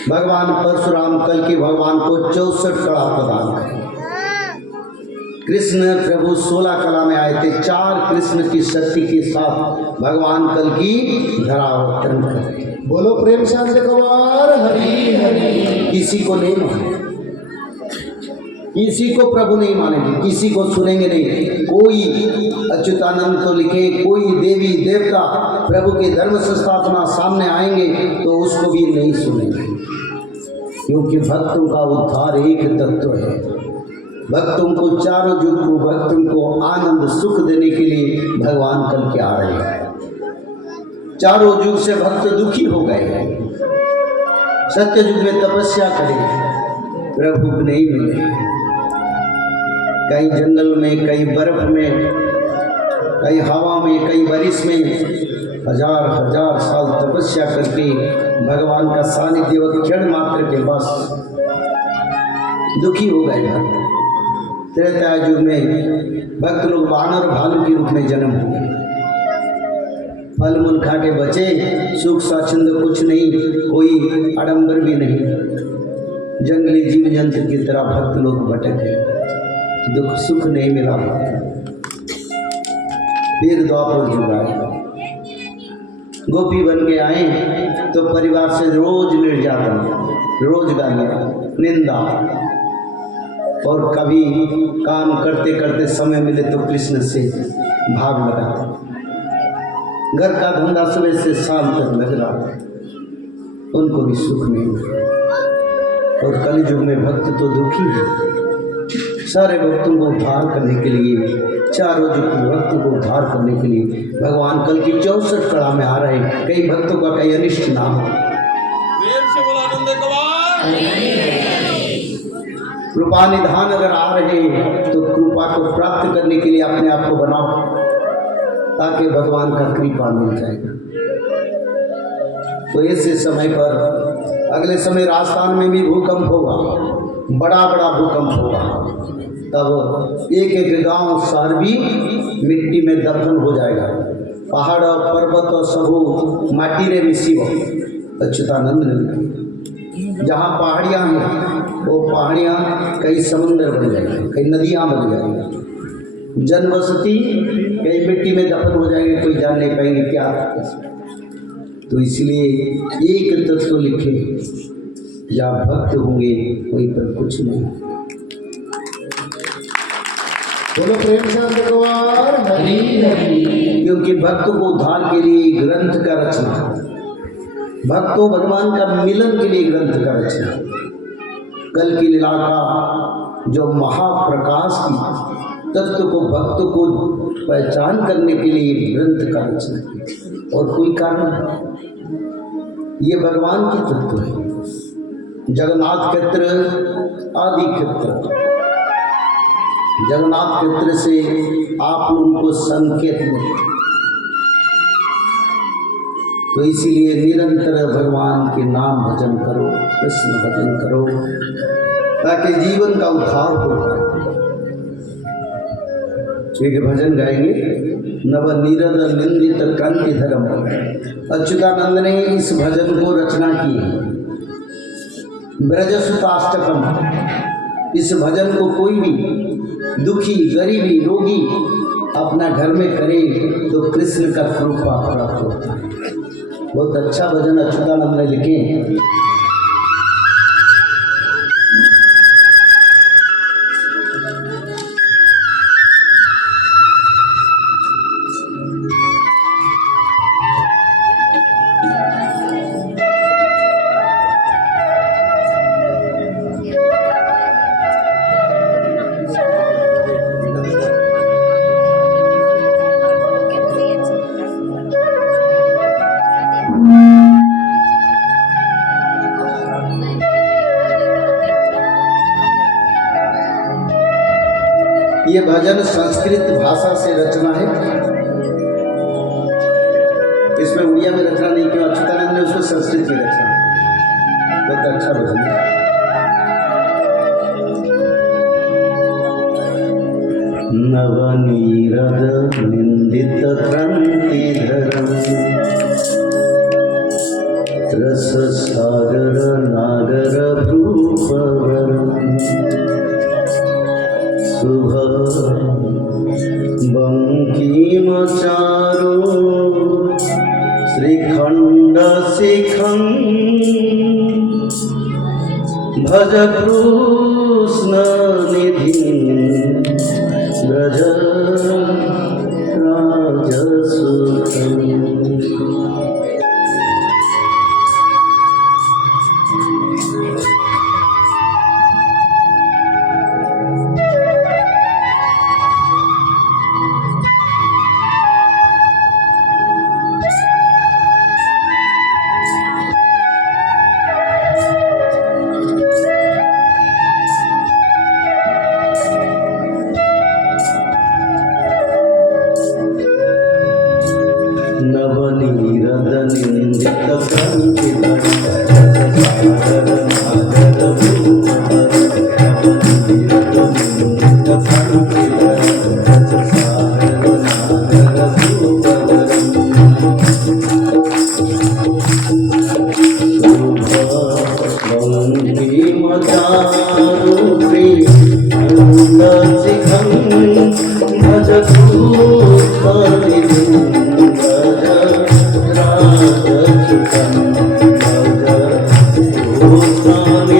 भगवान परशुराम कल के भगवान को 64 कला प्रदान करें। कृष्ण प्रभु 16 कला में आए थे, 4 कृष्ण की शक्ति के साथ भगवान कल की धरावतरण करें। बोलो प्रेम से अंत भगवान हरि हरि। किसी को नहीं माने, किसी को प्रभु नहीं मानेंगे, किसी को सुनेंगे नहीं। कोई अच्युतानंद तो लिखे, कोई देवी देवता प्रभु के धर्म संस्थापना सामने आएंगे तो उसको भी नहीं सुनेंगे, क्योंकि भक्तों का उद्धार एक तत्व है। भक्तों को चारों युग को भक्तों को आनंद सुख देने के लिए भगवान कल के आ रहे हैं। चारों युग से भक्त दुखी हो गए, सत्य युग में तपस्या करें, प्रभु नहीं मिले। कहीं जंगल में, कहीं बर्फ में, कहीं हवा में, कहीं बारिश में, हजार हजार साल तपस्या करके भगवान का सानिध्य व क्षण मात्र के बस दुखी हो गए। त्रेता युग में भक्त लोग वानर भालू के रूप में जन्म हुए, फल मूल खा के बचे, सुख स्वाच्छंद कुछ नहीं, कोई आडंबर भी नहीं, जंगली जीव जंतु की तरह भक्त लोग भटक गए, दुख सुख नहीं मिला। फिर द्वापर युग आए, गोपी बन के आए तो परिवार से रोज निर्यातन, रोज गालियाँ, निंदा, और कभी काम करते करते समय मिले तो कृष्ण से भाग लगाते। घर का धंधा सुबह से शाम तक लग रहा, उनको भी सुख नहीं मिला। और कलयुग में भक्त तो दुखी है, सारे भक्तों को उद्धार करने के लिए, चारों जो भक्तों को उद्धार करने के लिए भगवान कल की 64 कड़ा में आ रहे हैं। कई भक्तों का कई अनिष्ट ना हो। कृपा निधान अगर आ रहे तो कृपा को प्राप्त करने के लिए अपने आप को बनाओ, ताकि भगवान का कृपा मिल जाएगा। तो ऐसे समय पर अगले समय राजस्थान में भी भूकंप होगा, बड़ा बड़ा भूकंप होगा। तब एक एक गांव शहर भी मिट्टी में दफन हो जाएगा। पहाड़ पर्वत और सबू माटी रे मिसी हो। अच्युतानंद ने जहाँ पहाड़ियाँ हैं वो पहाड़ियाँ कई समुंदर बन जाएंगी, कई नदियाँ बन जाएंगी, जनबसती कई मिट्टी में दफन हो जाएंगे, कोई जान नहीं पाएंगे क्या। तो इसलिए एक तत्व लिखे, जहाँ भक्त होंगे वहीं पर कुछ नहीं। बोलो प्रेम से भगवान हरि हरि। क्योंकि भक्तों को उद्धार के लिए ग्रंथ का रचना, भक्तों भगवान का मिलन के लिए ग्रंथ का रचना, कल की लीला का जो महाप्रकाश की तत्व को भक्तों को पहचान करने के लिए ग्रंथ का रचना की। और कोई कारण, ये भगवान की तत्व है। जगन्नाथ क्षेत्र आदि क्षेत्र, जगन्नाथ क्षेत्र से आप उनको संकेत दें। तो इसीलिए निरंतर भगवान के नाम भजन करो, कृष्ण भजन करो, ताकि जीवन का उद्धार हो जाए। एक भजन गाएंगे, नव नीरद निंदित क्रांति धर्म। अच्युतानंद ने इस भजन को रचना की है, ब्रजसुताष्टकम। इस भजन को कोई भी दुखी, गरीबी, रोगी अपना घर में करे तो कृष्ण का कृपा प्राप्त होता है। बहुत अच्छा भजन अच्युतानंद ने लिखे हैं। ये भजन संस्कृत भाषा से रचना है, इसमें उड़िया में रचना नहीं किया। अच्युतानंद ने उसको संस्कृत में रचना। बहुत अच्छा भजन है। नवनीरद निंदित क्रांतिधरम, रस सागर नागर भूपवरम, शुभ बंकिमचारो श्रीखंड शिखं, भज कृष्ण निधि ब्रज राजसुतं। नवनीरद निंदित क्रांतिधरम, सागर नागर भूपवरम, नवनीरद निंदित क्रांतिधरम, सागर नागर भूपवरम, शुभ बंकिमचारो श्रीखंड शिखं, भज कृष्ण निधिं राजसुतं, भज कृष्ण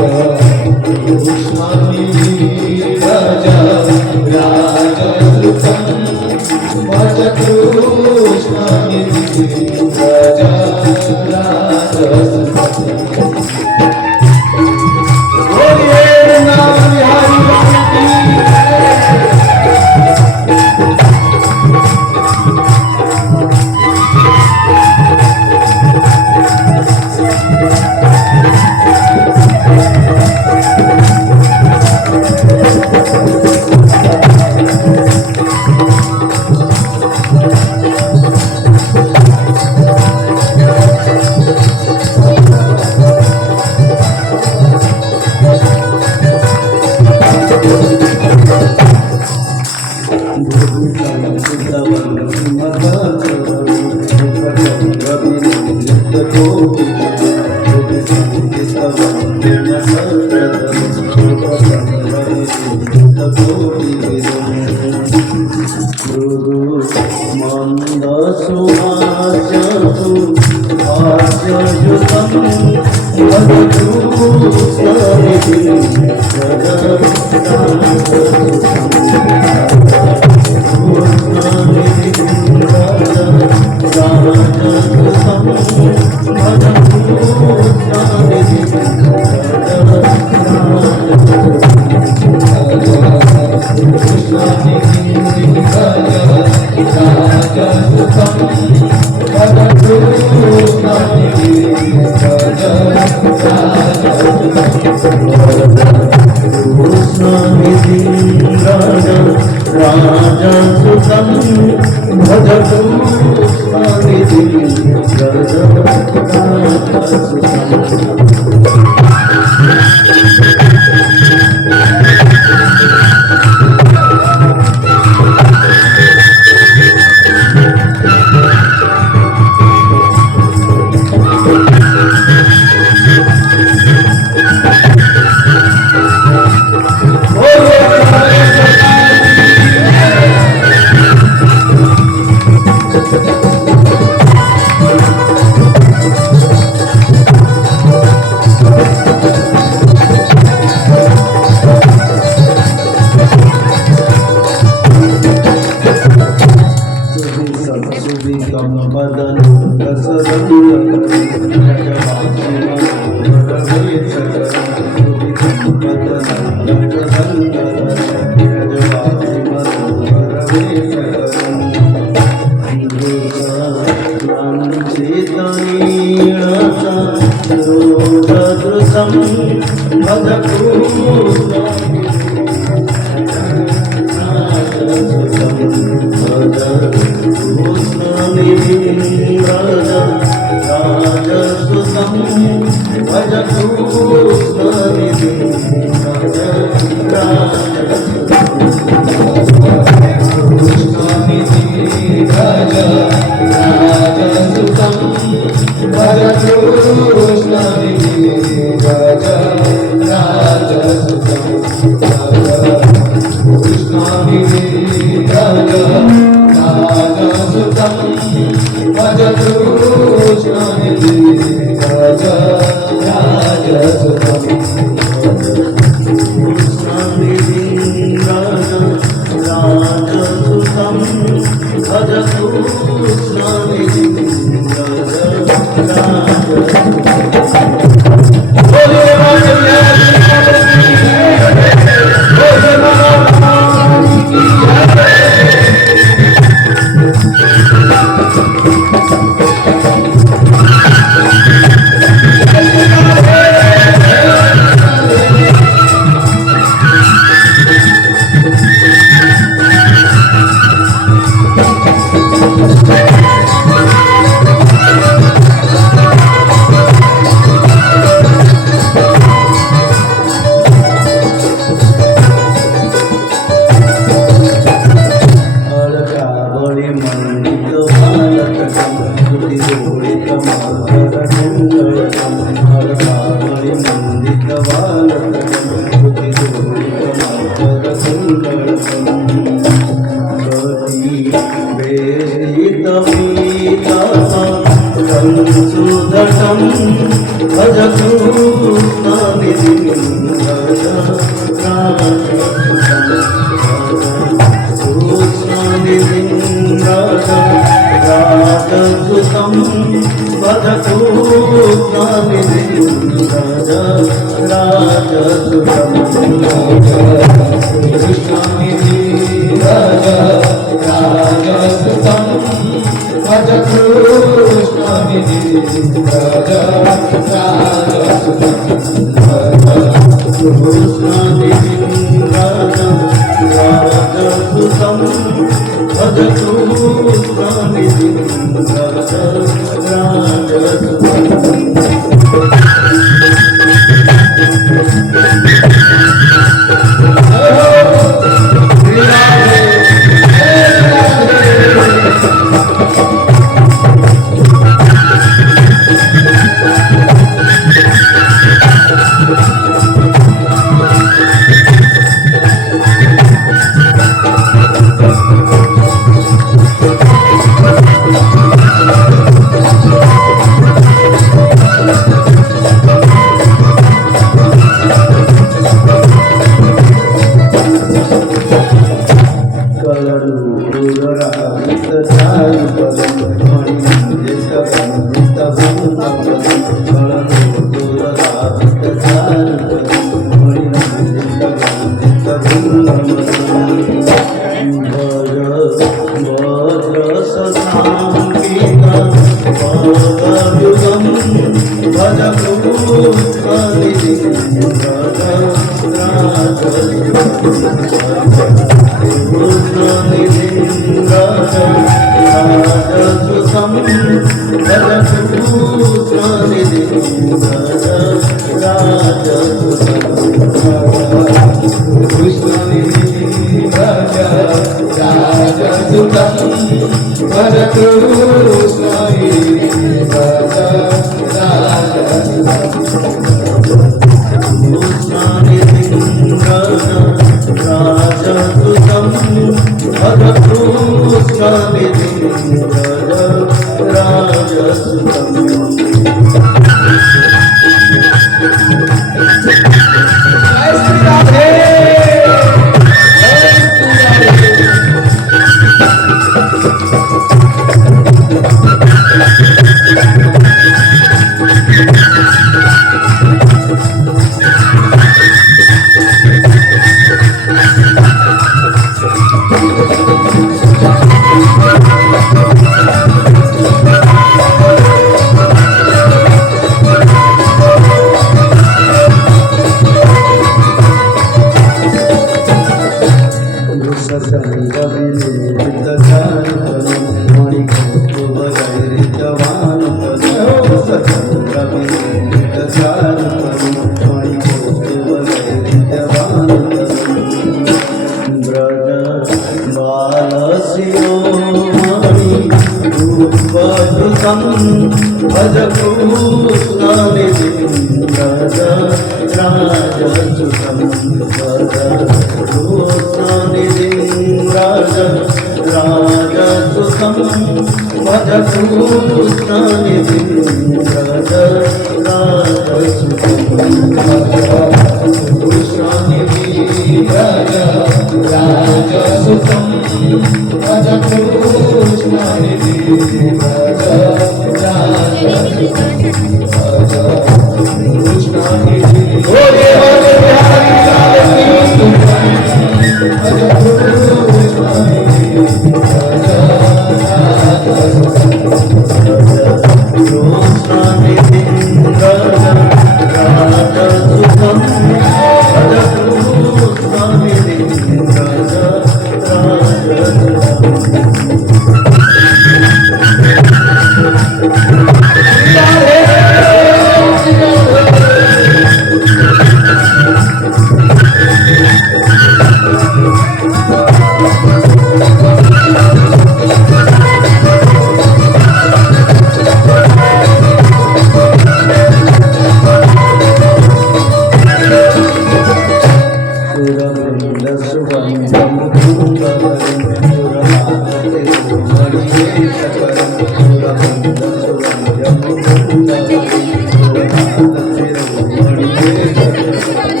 Thank you.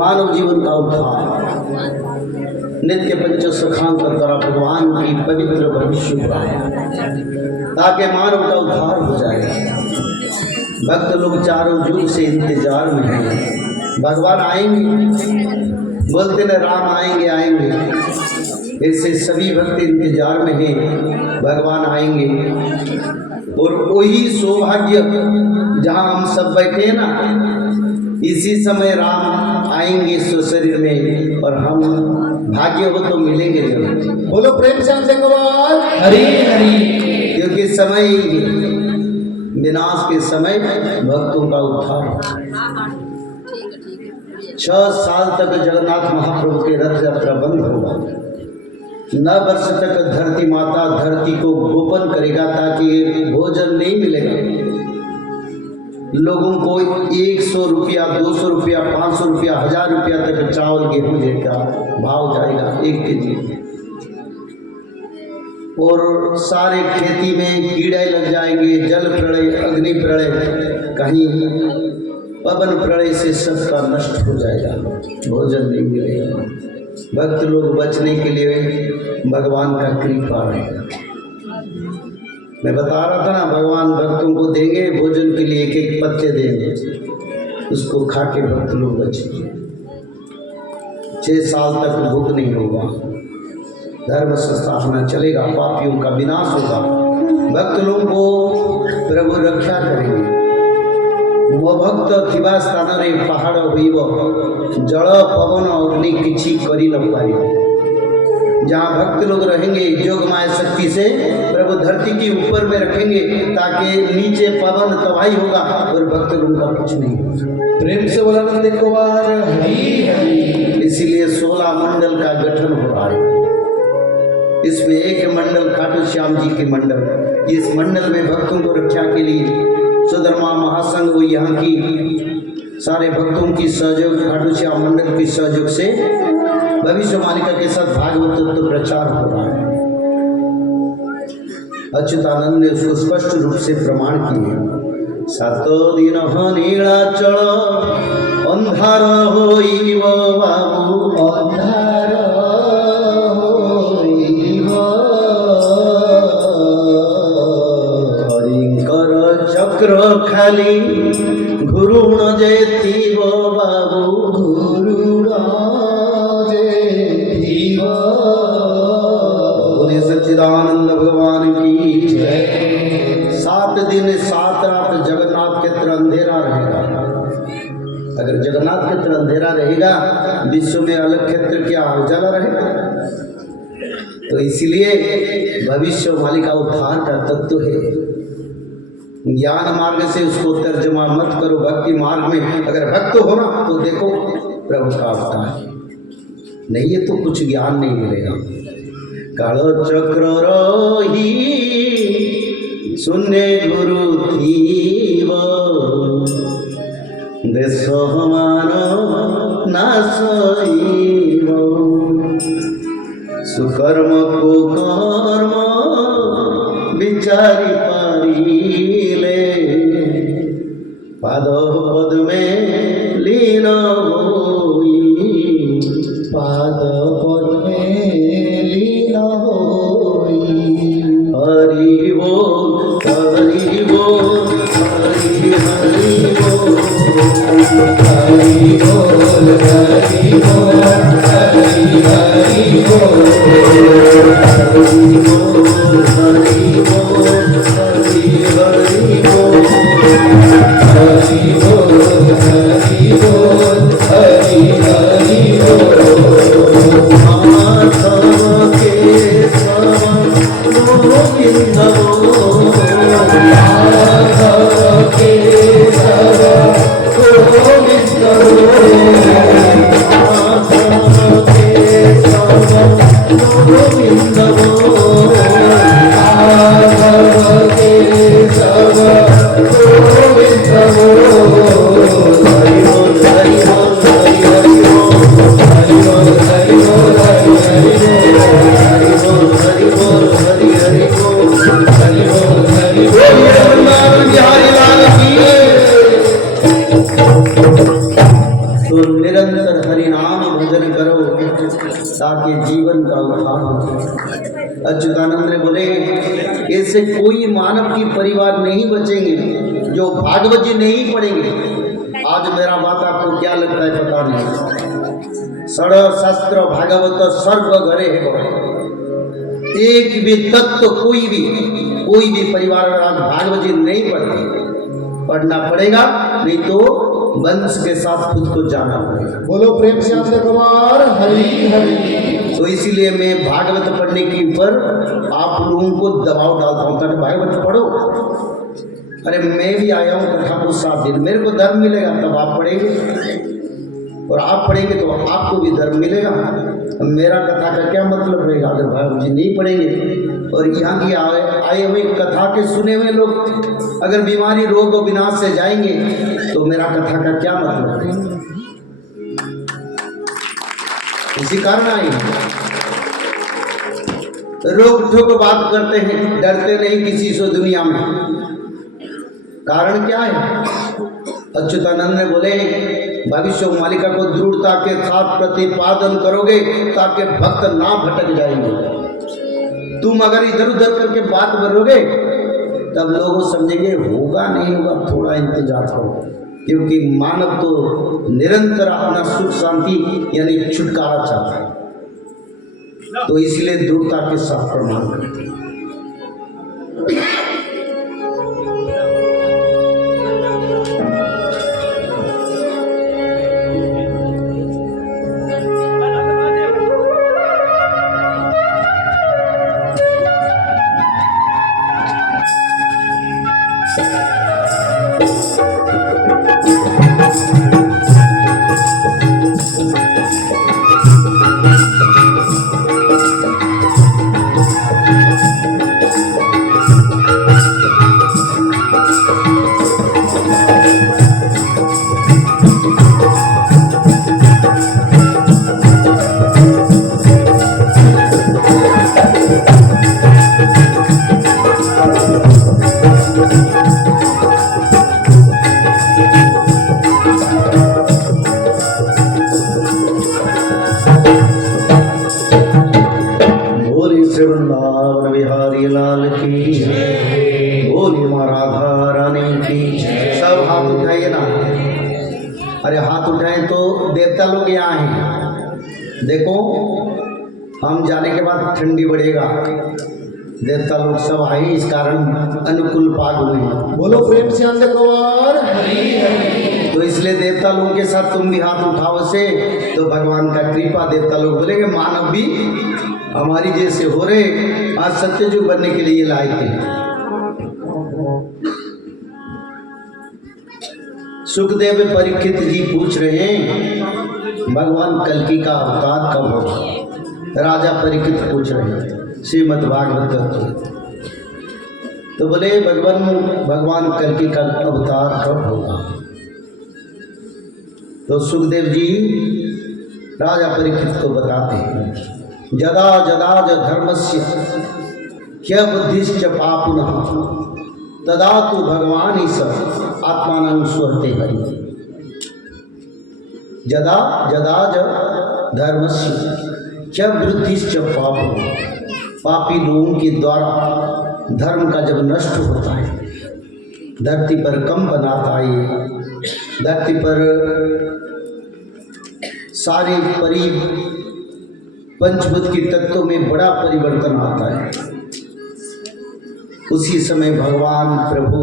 मानव जीवन का उद्धार नित्य पंच सखांतर करा भगवान की पवित्र भविष्य ताकि मानव का उद्धार हो जाए। भक्त लोग चारों युग से इंतजार में हैं, भगवान आएंगे, बोलते न राम आएंगे आएंगे, ऐसे सभी भक्त इंतजार में हैं, भगवान आएंगे। और वही सौभाग्य जहाँ हम सब बैठे हैं ना, इसी समय राम आएंगे स्वशरीर में और हम भाग्य हो तो मिलेंगे जरूर। बोलो प्रेम से हमसे कबाल हरी हरी। क्योंकि समय विनाश के समय भक्तों का उद्धार। 6 साल तक जगन्नाथ महाप्रभु के रथ यात्रा बंद होगा। 9 वर्ष तक धरती माता धरती को गोपन करेगा ताकि भोजन नहीं मिलेगा। लोगों को 100 रुपया 200 रुपया 500 रुपया 1000 रुपया तक चावल गेहूं देगा भाव जाएगा 1 केजी। और सारे खेती में कीड़े लग जाएंगे, जल प्रलय अग्नि प्रलय कहीं पवन प्रलय से सबका नष्ट हो जाएगा, भोजन नहीं मिलेगा। भक्त लोग बचने के लिए भगवान का कृपा रहेगा। मैं बता रहा था ना, भगवान भक्तों को देंगे भोजन के लिए 1-1 पत्ते देंगे, उसको खा के भक्त लोग बचेंगे। 6 साल तक भूख नहीं होगा, धर्म संस्थापना चलेगा, पापियों का विनाश होगा, भक्त लोगों को प्रभु रक्षा करेंगे। वो भक्त थिबा स्थान रे पहाड़ होइब जल पवन अग्नि किछि करी न पारिब। जहाँ भक्त लोग रहेंगे योग माया शक्ति से प्रभु धरती के ऊपर में रखेंगे ताकि नीचे पवन तबाही होगा और भक्त लोगों का कुछ नहीं होगा। प्रेम से बोला देखो बार हरी हरी। इसीलिए 16 मंडल का गठन हो रहा है। इसमें एक मंडल खाटू श्याम जी के मंडल। इस मंडल में भक्तों को रक्षा के लिए सुधर्मा महासंघ वो यहाँ की सारे भक्तों की सहयोग, खाटू श्याम मंडल की सहयोग से भविष्य मालिका के साथ भागवत तत्व प्रचार हो रहा है। अच्युतानंद ने उसको स्पष्ट रूप से प्रमाण किए। सातो दिन नीलाचल अंधार होइब बाबू, अंधार होइब, हरिंकर चक्र खाली घुरुण जेतिब बाबू, घुरुण जेतिब। बोले सच्चिदानंद भगवान की जय। 7 दिन 7 रात जगन्नाथ के तरह अंधेरा रहेगा। अगर जगन्नाथ के तरह अंधेरा रहेगा, विश्व में अलग क्षेत्र क्या उजाला रहेगा। तो इसलिए भविष्य मालिका उद्धार का तत्व है। ज्ञान मार्ग से उसको तर्जमा मत करो, भक्ति मार्ग में अगर भक्त हो ना तो देखो प्रभु का अवतार, नहीं है तो कुछ ज्ञान नहीं मिलेगा। कालो चक्र रही शून्य गुरु थीव, देश हमारो नासइब, सुकर्म को कर्म विचारी पारिले, पाद पद में लीन होई, पाद पद में लीन होई। हरि बोल हरि बोल हरि हरि बोल, हरि बोल हरि बोल हरि हरि बोल, हरि बोल हरि बोल हरि हरि बोल, हरि बोल हरि बोल हरि हरि बोल। माधव के सवन गोविंद बोल, माधव के सवन गोविंद बोल, माधव के सवन गोविंद बोल, माधव के सवन गोविंद बोल। हरि बोल हरि बोल हरि हरि बोल, हरि बोल हरि बोल हरि हरि बोल, हरि बोल हरि बोल हरि हरि बोल, हरि बोल हरि बोल हरि बिहारी लाल की। तो निरंतर हरि नाम भजन करो ताकि जीवन का उद्धार हो। अच्युतानंद ने बोले ऐसे कोई मानव की परिवार नहीं बचेंगे जो भागवत जी नहीं पढ़ेंगे। आज मेरा बात आपको क्या लगता है पता नहीं। सड़ शास्त्र भागवत सर्व घरे है। एक भी तत्व कोई भी परिवार अगर आज भागवत जी नहीं पढ़ते, पढ़ना पड़ेगा, नहीं तो वंश के साथ खुद को जाना पड़ेगा। बोलो प्रेम से आनंद कुमार हरि हरि। तो इसीलिए मैं भागवत पढ़ने के ऊपर आप लोगों को दबाव डालता हूँ ताकि भागवत पढ़ो। अरे मैं भी आया हूँ कथा को 7 दिन, मेरे को धर्म मिलेगा तब आप पढ़ेंगे, और आप पढ़ेंगे तो आपको भी धर्म मिलेगा। मेरा कथा का क्या मतलब रहेगा अगर भागवत जी नहीं पढ़ेंगे। और यहाँ की आए हुए कथा के सुने हुए लोग अगर बीमारी रोग और विनाश से जाएंगे तो मेरा कथा का क्या मतलब है। इसी कारण आए रोक ठोक बात करते हैं, डरते नहीं किसी से दुनिया में। कारण क्या है? अच्युतानंद ने बोले भविष्य मालिका को दृढ़ता के साथ प्रतिपादन करोगे ताकि भक्त ना भटक जाएंगे। तुम अगर इधर उधर करके बात करोगे तब लोग समझेंगे होगा नहीं होगा, थोड़ा इंतजार करो, क्योंकि मानव तो निरंतर अपना सुख शांति यानी छुटकारा चाहता है। तो इसलिए दृढ़ता के साथ प्रमाण करते हैं। अरे हाथ उठाएं तो देवता लोग यहाँ हैं। देखो हम जाने के बाद ठंडी बढ़ेगा, देवता लोग सब आए, इस कारण अनुकूल पाग हुए हैं। बोलो प्रेम से आनंद कुमार हरि हरि। तो इसलिए देवता लोगों के साथ तुम भी हाथ उठाओ से, तो भगवान का कृपा, देवता लोग बोलेंगे मानव भी हमारी जैसे हो रहे, आज सत्ययुग बनने के लिए लायक है। सुखदेव परीक्षित जी पूछ रहे हैं भगवान कल्कि का अवतार कब होगा। राजा परीक्षित पूछ रहे हैं श्रीमद् भागवत तत्व। तो बोले भगवान कल्कि का अवतार कब होगा। तो सुखदेव जी राजा परीक्षित को बताते हैं जदा जदा ज धर्मस्य ह्य बुद्धिश्च पापुनः तदा तु भगवान ही सब आत्मानं स्वहते हरि। जदा जदा ज धर्मस्य ह्य बुद्धिश्च पापुनः, पापी लोगों के द्वारा धर्म का जब नष्ट होता है, धरती पर कंपन आता है, धरती पर सारे पंचभूत के तत्वों में बड़ा परिवर्तन आता है, उसी समय भगवान प्रभु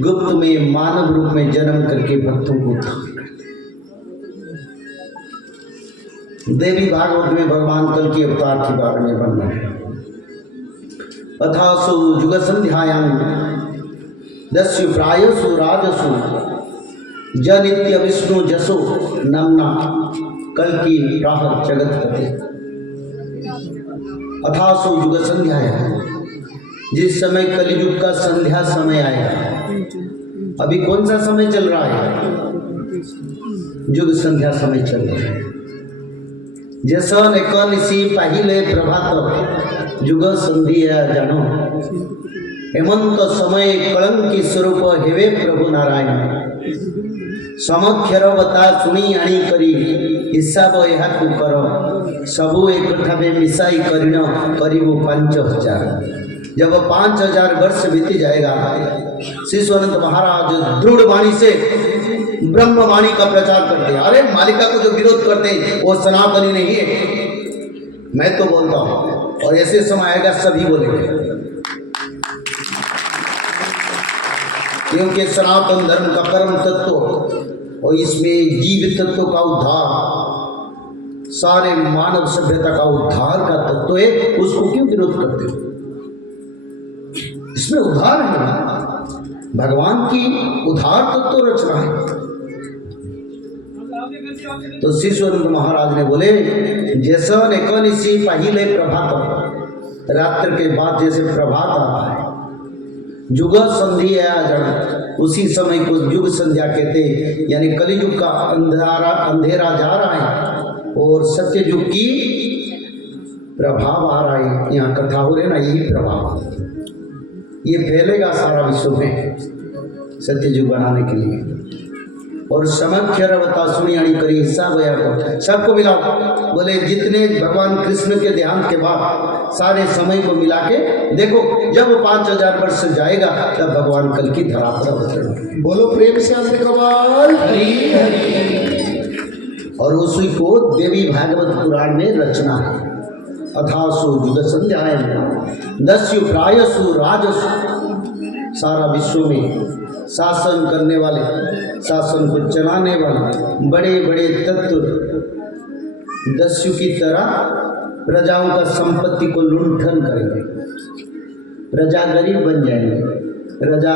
गुप्त में मानव रूप में जन्म करके भक्तों को उद्धार करते हैं। देवी भागवत में भगवान कल के अवतार के बारे में वर्णन है। अथासु जुग संध्यायां दस्यु प्रायसु राजसु जनित्य विष्णु जसो नमना कल्कि प्राह जगतपते। अथासु युग संध्यायां, जिस समय कलियुग का संध्या समय आएगा। अभी कौन सा समय चल रहा है? युग संध्या समय चल रहा है। जैसन एकादशी पहिले प्रभात युग संध्या जानो, हेमंत समय कलंकी स्वरूप हेवे प्रभु नारायण। समक्षरवता सुनी आनी करी हिसाब यह कर, सबू एकठा में मिसाई करीन करीब 5000। जब 5000 वर्ष बीत जाएगा, शिशुअनंत महाराज दृढ़ वाणी से ब्रह्म वाणी का प्रचार करते हैं। अरे मालिका को जो विरोध करते हैं वो सनातनी नहीं है, मैं तो बोलता हूँ। और ऐसे समय आएगा सभी बोलेंगे, क्योंकि सनातन धर्म का परम तत्व और इसमें जीव तत्व का उद्धार, सारे मानव सभ्यता का उद्धार का तत्व है, उसको क्यों विरोध करते हो? इसमें उद्धार है, भगवान की उद्धार तत्व रचना है। तो शिशुअनंत महाराज ने बोले जैसा एकादशी पहिले प्रभात, रात्र के बाद जैसे प्रभात आता है, युग संध्या जन, उसी समय को युग संध्या कहते हैं। यानी कलियुग का अंधेरा जा रहा है और सत्य युग की प्रभाव आ रहा है। यहाँ कथा हो रही ना, यही प्रभाव ये फैलेगा सारा विश्व में सत्य युग बनाने के लिए। और समक्षरवता सुनियाणी करी हिस्सा गया को सबको मिलाओ। बोले जितने भगवान कृष्ण के देहांत के बाद सारे समय को मिला के देखो, जब 5000 वर्ष जाएगा तब भगवान कल की धरा पर अवतरण। बोलो प्रेम से आनंद कमाल हरि हरि। और उसी को देवी भागवत पुराण में रचना है। अथासु युग संध्यायां दस्यु प्रायसु राजसु, सारा विश्व में शासन करने वाले, शासन को चलाने वाले बड़े बड़े तत्व दस्यु की तरह प्रजाओं का संपत्ति को लुंठन करेंगे। प्रजा गरीब बन जाएंगे, प्रजा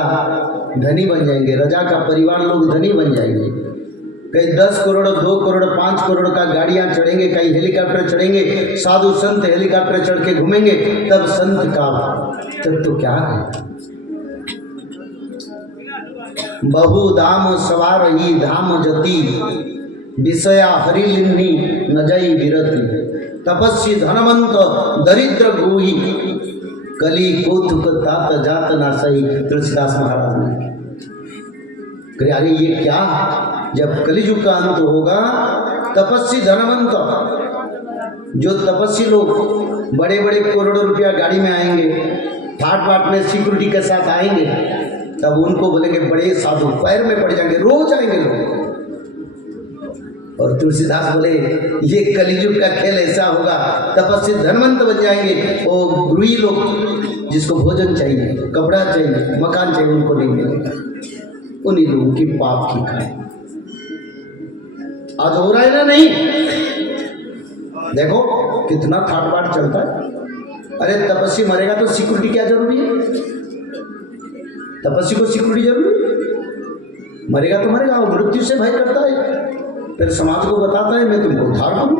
धनी बन जाएंगे, प्रजा का परिवार लोग धनी बन जाएंगे। कई 10 करोड़ 2 करोड़ 5 करोड़ का गाड़ियां चढ़ेंगे, कई हेलीकॉप्टर चढ़ेंगे, साधु संत हेलीकॉप्टर चढ़ के घूमेंगे। तब संत का तत्व क्या है? बहु दाम सवार ही धाम जति, विषया हरिलिन्नी नजई विरति। तपस्वी धनवंत दरिद्र गुही, कली कोथुक तात जात ना सही। तुलसीदास महाराज ने कहा अरे ये क्या, जब कलियुग का अंत होगा तपस्वी धनवंत, जो तपस्वी लोग बड़े बड़े करोड़ों रुपया गाड़ी में आएंगे, ठाट बाट में सिक्योरिटी के साथ आएंगे, तब उनको बोलेंगे बड़े साधु, पैर में पड़ जाएंगे, रोज आएंगे लोग। और तुलसीदास बोले ये कलियुग का खेल ऐसा होगा, तपस्वी धनवंत बन जाएंगे, वो गृही लोग जिसको भोजन चाहिए, कपड़ा चाहिए, मकान चाहिए, उनको नहीं मिलेगा, उन्हीं लोगों की पाप की खाए। आज हो रहा है ना? नहीं, देखो कितना थाट बाट चलता है। अरे तपस्वी मरेगा तो सिक्योरिटी क्या जरूरी है? तपस्वी को सिक्योरिटी जरूरी है? मरेगा तो मरेगा, वो मृत्यु से भय करता है, फिर समाज को बताता है मैं तुमको उद्धार करूं,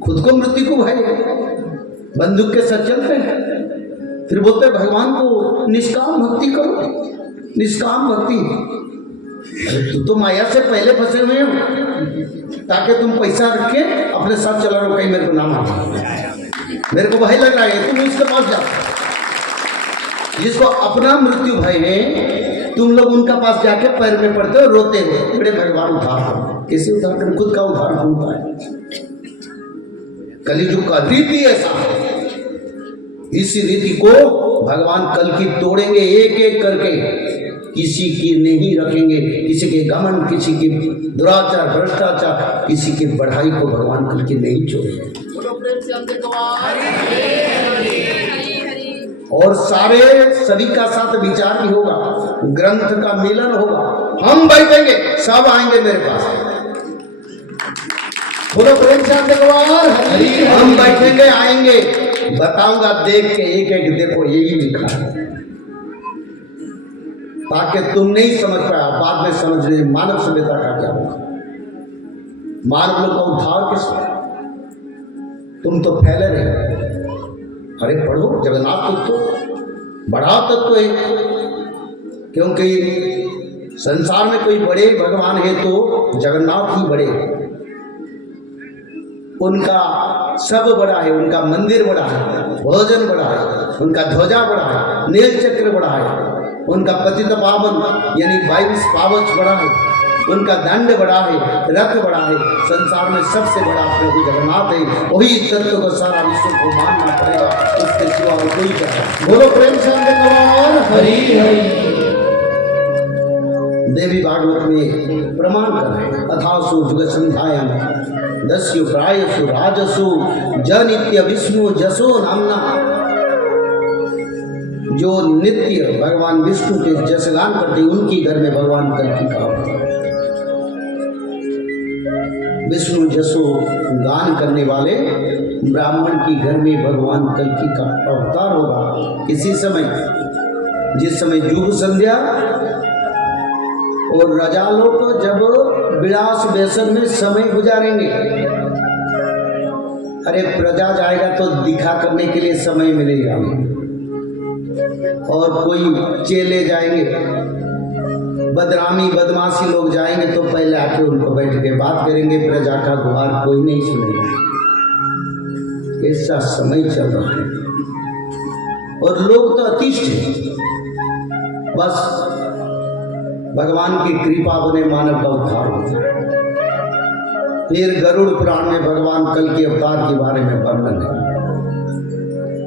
खुद को मृत्यु को भय, बंदूक के साथ चलते हैं, फिर बोलते हैं भगवान को निष्काम भक्ति करो, निष्काम भक्ति। अरे तू तो माया से पहले फंसे हुए हो, ताकि तुम पैसा रख के अपने साथ चला रहो, कहीं मेरे को नाम आ, मेरे को भय लग रहा है, तुम उसके पास जाओ। जिसको अपना मृत्यु भय है, तुम लोग उनका पास जाके पैर में पड़ते हो, रोते हो, बड़े भगवान उद्धार करो। कैसे उद्धार करें? खुद का उद्धार होता है। कलियुग का रीति ऐसा है, इसी रीति को भगवान कल की तोड़ेंगे एक एक करके, किसी की नहीं रखेंगे, किसी के घमंड, किसी की दुराचार, भ्रष्टाचार, किसी की बढ़ाई को भगवान कल की नहीं छोड़ेंगे। और सारे सभी का साथ विचार भी होगा, ग्रंथ का मिलन होगा, हम बैठेंगे, सब आएंगे मेरे पास, बोलो प्रेम से हम बैठेंगे, आएंगे, बताऊंगा देख के एक एक, देखो यही लिखा है, ताकि तुम नहीं समझ पाया, बाद में समझ ले मानव सभ्यता का क्या होगा, मानव लोग का उद्धार किसका? तुम तो फैले रहे। अरे पढ़ो, जगन्नाथ तत्व बड़ा तत्व है, क्योंकि संसार में कोई बड़े भगवान है तो जगन्नाथ ही बड़े, उनका सब बड़ा है, उनका मंदिर बड़ा है, भोजन बड़ा है, उनका ध्वजा बड़ा है, नील चक्र बड़ा है, उनका पतित पावन यानी 22 पावच बड़ा है, उनका दंड बड़ा है, रथ बड़ा है, संसार में सबसे बड़ा प्रभु जगन्नाथ है, वही तत्व को सारा विश्व को मानना पड़ेगा, उसके सिवा और कोई क्या। बोलो प्रेम से हरि हरि। देवी भागवत में प्रमाण कर रहे हैं, अथासु जुग संध्यायन दस्यु प्रायसु राजसु जनित्य विष्णु जसो नामना। जो नित्य भगवान विष्णु के जसगान करते उनकी घर में भगवान कल्कि का विष्णु जसो गान करने वाले ब्राह्मण की घर में भगवान कल्कि का अवतार होगा। किसी समय, जिस समय युग संध्या और रजा लोग जब विलास व्यसन में समय गुजारेंगे, अरे प्रजा जाएगा तो दिखा करने के लिए समय मिलेगा, और कोई चेले जाएंगे, बदनामी बदमाशी लोग जाएंगे तो पहले आके उनको बैठ के बात करेंगे, प्रजा का गुहार कोई नहीं सुनेगा। ऐसा समय चल रहा है और लोग तो अतिष्ठ हैं, बस भगवान की कृपा बने मानव का उद्धार हो जाए। फिर गरुड़ पुराण में भगवान कल के अवतार के बारे में वर्णन है।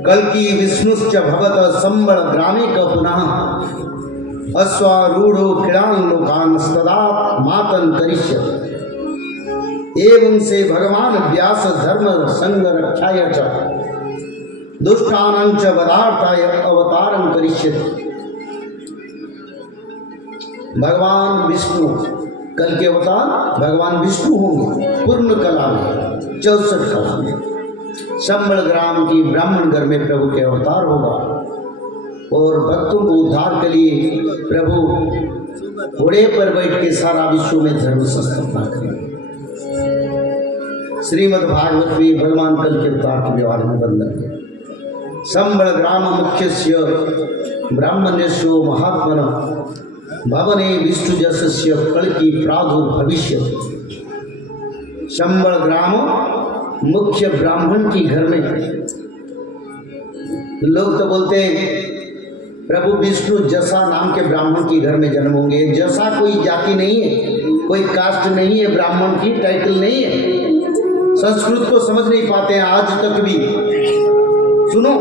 कल की विष्णुश्च भवत संबल ग्रामे का पुनः अश्वारूढ़ो क्रीड़ान लोकान सदा मातन करिष्यति। एवं से भगवान व्यास धर्म संग रक्षाय च दुष्टानां च वधार्थाय अवतारं करिष्यति। भगवान विष्णु कल के अवतार भगवान विष्णु होंगे पूर्ण कला में 64 कला में। संबल ग्राम की ब्राह्मण घर में प्रभु के अवतार होगा और भक्तों को उद्धार के लिए प्रभु घोड़े पर बैठ के सारा विश्व में धर्म संस्थापना करेंगे। श्रीमद् भागवत में भगवान कल के अवतार के व्यवहार में वर्णन है। संबल ग्राम मुख्यस्य ब्राह्मण्यस्यो महात्मन भवने विष्णु जसस्य कल्कि प्रादुर्भविष्यति। संबल ग्राम मुख्य ब्राह्मण की घर में लोग तो बोलते हैं प्रभु विष्णु जसा नाम के ब्राह्मण की घर में जन्म होंगे। जसा कोई जाति नहीं है, कोई कास्ट नहीं है, ब्राह्मण की टाइटल नहीं है। संस्कृत को समझ नहीं पाते हैं आज तक भी। सुनो,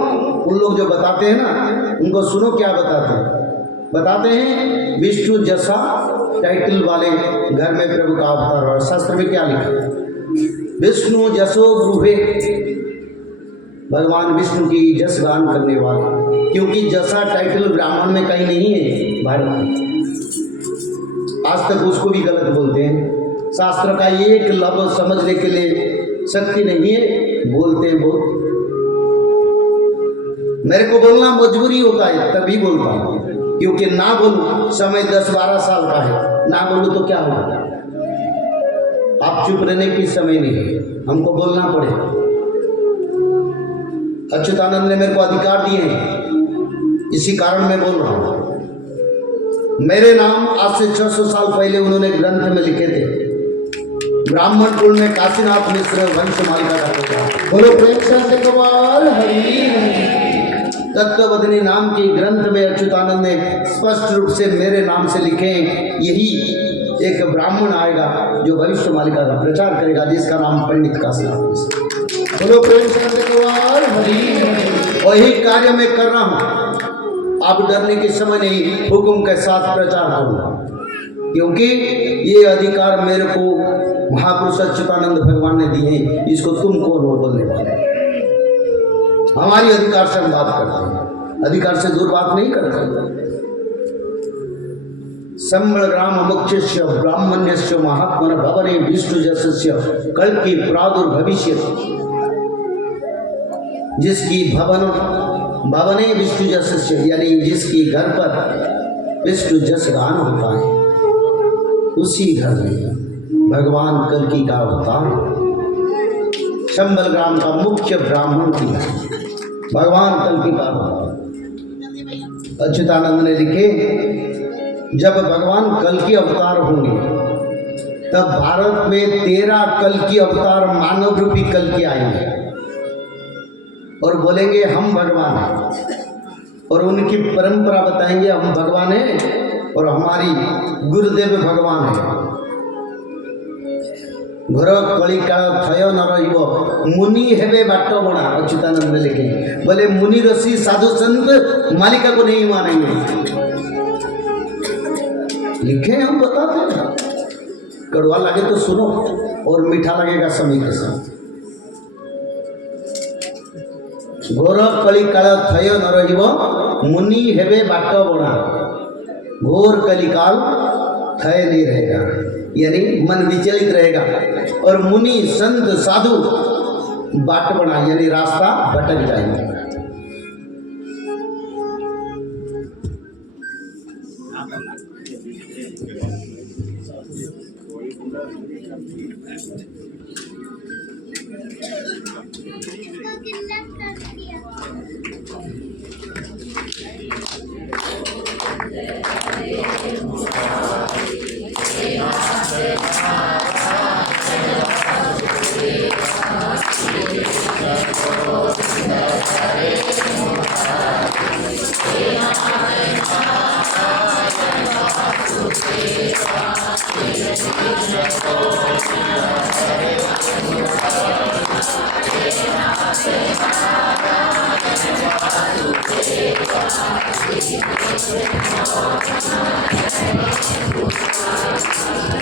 उन लोग जो बताते हैं ना, उनको सुनो क्या बताते हैं। बताते हैं विष्णु जैसा टाइटल वाले घर में प्रभु का अवतार हुआ। शास्त्र में क्या लिखा है? विष्णु जसो ब्रूहे, भगवान विष्णु की जस गान करने वाले। क्योंकि जैसा टाइटल ब्राह्मण में कहीं नहीं है भारत में, आज तक उसको भी गलत बोलते हैं। शास्त्र का एक लफ्ज समझने के लिए शक्ति नहीं है, बोलते हैं बहुत। मेरे को बोलना मजबूरी होता है, तभी बोलता हूँ, क्योंकि ना बोलूं समय 10-12 साल का है, ना बोलूं तो क्या होगा। आप चुप रहने की समय नहीं है, हमको बोलना पड़ेगा। अच्युतानंद ने मेरे को अधिकार दिए हैं, इसी कारण मैं बोल रहा हूँ। मेरे नाम आज से 600 साल पहले उन्होंने ग्रंथ में लिखे थे। ब्राह्मण कुल में काशीनाथ मिश्र वंशमालिका का प्रचार। बोलो प्रेम से कमाल हरि। तत्वबोधिनी नाम के ग्रंथ में अच्युतानंद ने स्पष्ट रूप से मेरे नाम से लिखे, यही एक ब्राह्मण आएगा जो भविष्य मालिका का प्रचार करेगा, जिसका नाम पंडित काशीनाथ मिश्र। बोलो प्रेम से कमाल हरि। वही कार्य मैं कर रहा हूँ। आप डरने के समय नहीं, हुक्म के साथ प्रचार करूँगा, क्योंकि ये अधिकार मेरे को महापुरुष अच्युतानंद भगवान ने दिए। इसको तुम कौन हो बोलने वाले? हमारी अधिकार से हम बात करते हैं, अधिकार से दूर बात नहीं करते। संबल ग्राम मुख्यस्य ब्राह्मण्यस्य महात्मन भवने विष्णु जसस्य कल्कि प्रादुर्भविष्य। जिसकी भवने विष्णु जसस्य, यानी जिसकी घर पर विष्णु जस गान होता है, उसी घर में भगवान कल्कि का अवतार संबल ग्राम का मुख्य ब्राह्मण की भगवान कल्कि का अवतार। अच्युतानंद ने लिखे, जब भगवान कल्कि अवतार होंगे तब भारत में 13 कल्कि अवतार मानव रूपी कल्कि आएंगे और बोलेंगे हम भगवान हैं, और उनकी परंपरा बताएंगे हम भगवान हैं और हमारी गुरुदेव भगवान है। घर कलिका थय न रहिब मुनि हेबे बाट बणा। अच्युतानंद ने लिखे, बोले मुनि ऋषि साधु संत मालिका को नहीं मानेंगे। लिखे हम बताते हैं, कड़वा लगे तो सुनो और मीठा लगेगा समय के साथ। घोर कलिकाल थय न रहिब मुनि हेबे बाट बणा। घोर कलिकाल थय नहीं रहेगा, यानी मन विचलित रहेगा, और मुनि संत साधु बाट बना, यानी रास्ता भटक जाएंगे।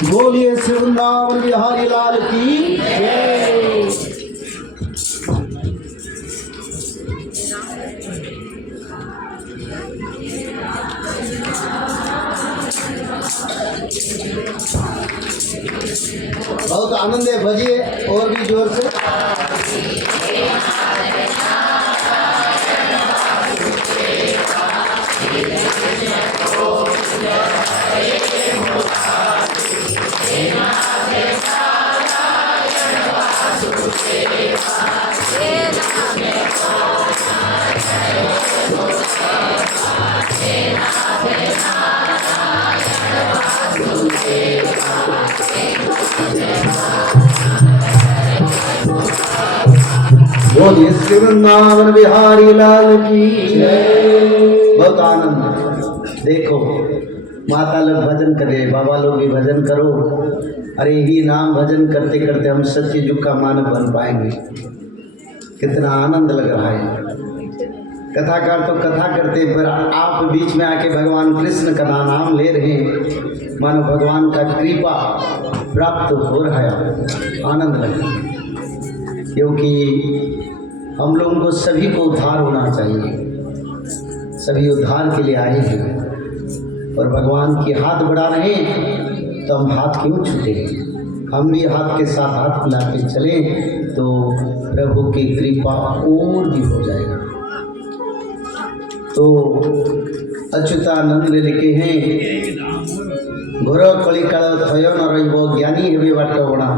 बोलिए श्री वृंदावन बिहारी लाल की जय। बहुत आनंद है, बजिए और भी जोर से। बोलिए श्री वृंदावन बिहारी लाल की जय। बहुत आनंद। देखो माता लोग भजन करे, बाबा लोग भी भजन करो। अरे ही नाम भजन करते करते हम सच्चे युग का मानव बन पाएंगे। कितना आनंद लग रहा है। कथाकार तो कथा करते, पर आप बीच में आके भगवान कृष्ण का नाम ले रहे हैं, मानो भगवान का कृपा प्राप्त हो रहा है, आनंद लगे। क्योंकि हम लोगों को सभी को उद्धार होना चाहिए, सभी उद्धार के लिए आए हैं, और भगवान के हाथ बढ़ा रहे हैं तो हम हाथ क्यों छूटे? हम भी हाथ के साथ हाथ मिला के चलें तो प्रभु की कृपा और भी हो जाएगा। तो अच्युतानंद लिखे हैं, घोर कलिकाल थय न रहिब ज्ञानी हेबे बाट बणा,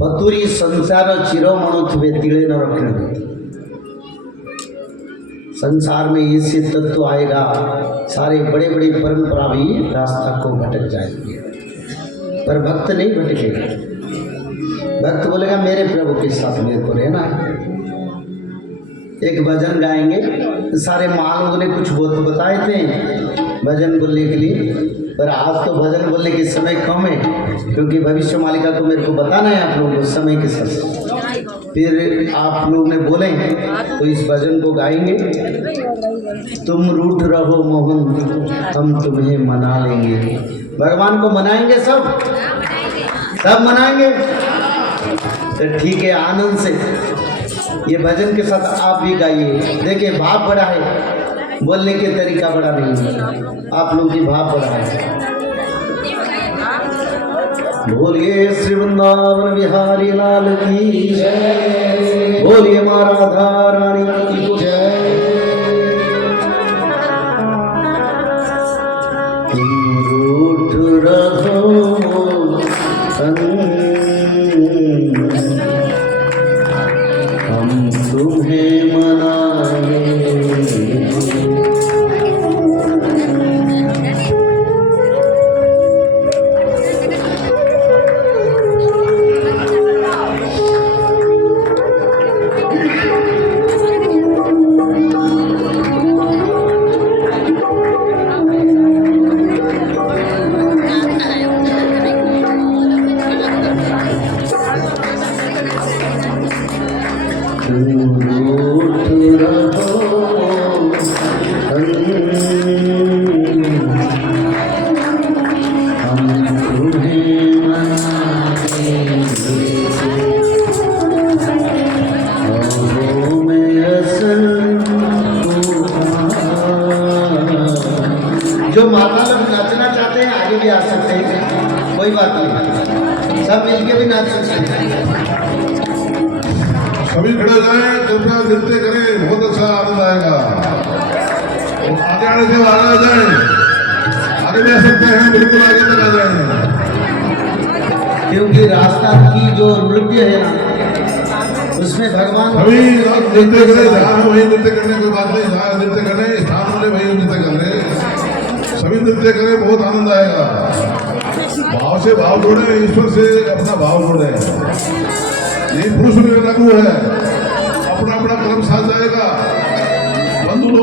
बतुरी संसार चिरमणु थे तिले न रखने। संसार में ऐसे तत्व आएगा, सारे बड़े बड़े परंपरा भी रास्ता को भटक जाएंगे, पर भक्त नहीं भटकेगा। भक्त बोलेगा मेरे प्रभु के साथ मेरे को रहना है। एक भजन गाएंगे, सारे महालोगों ने कुछ बताए थे भजन बोलने के लिए, पर आज तो भजन बोलने के समय कम है, क्योंकि भविष्य मालिका को मेरे को बताना है आप लोगों को समय के साथ। फिर आप लोग ने बोले तो इस भजन को गाएंगे, तुम रूठ रहो मोहन हम तुम्हें मना लेंगे। भगवान को मनाएंगे, सब मनाएंगे। तो ठीक है, आनंद से ये भजन के साथ आप भी गाइए। देखिए भाव बड़ा है, बोलने के तरीका बड़ा नहीं है, आप लोग की भाव बड़ा है। बोलिए श्री वृंदावन बिहारी लाल की जय, बोलिए माँ राधा रानी की जय। तुम रूठ रहो हम तुम्हें मनाएंगे। जो माता लोग नाचना चाहते हैं आगे भी आ सकते हैं, कोई बात नहीं, सब मिलके भी नाच सकते हैं। सभी खड़े जाए, कृपया नृत्य करें, बहुत अच्छा आनंद आएगा। आगे आने से आगे जाए, आगे भी आ सकते हैं, बिल्कुल आगे तक आ जाए। क्योंकि रास्ता की जो नृत्य है ना, उसमें भगवान सभी नृत्य करें, जहाँ वही नृत्य करने कोई बात नहीं, जहाँ नृत्य करें स्थान वाले वही नृत्य कर रहे, सभी नृत्य करें, बहुत आनंद आएगा। भाव से भाव जोड़े, ईश्वर से अपना भाव जोड़े, यही पुरुष में लागू है। अपना अपना कर्म साथ जाएगा।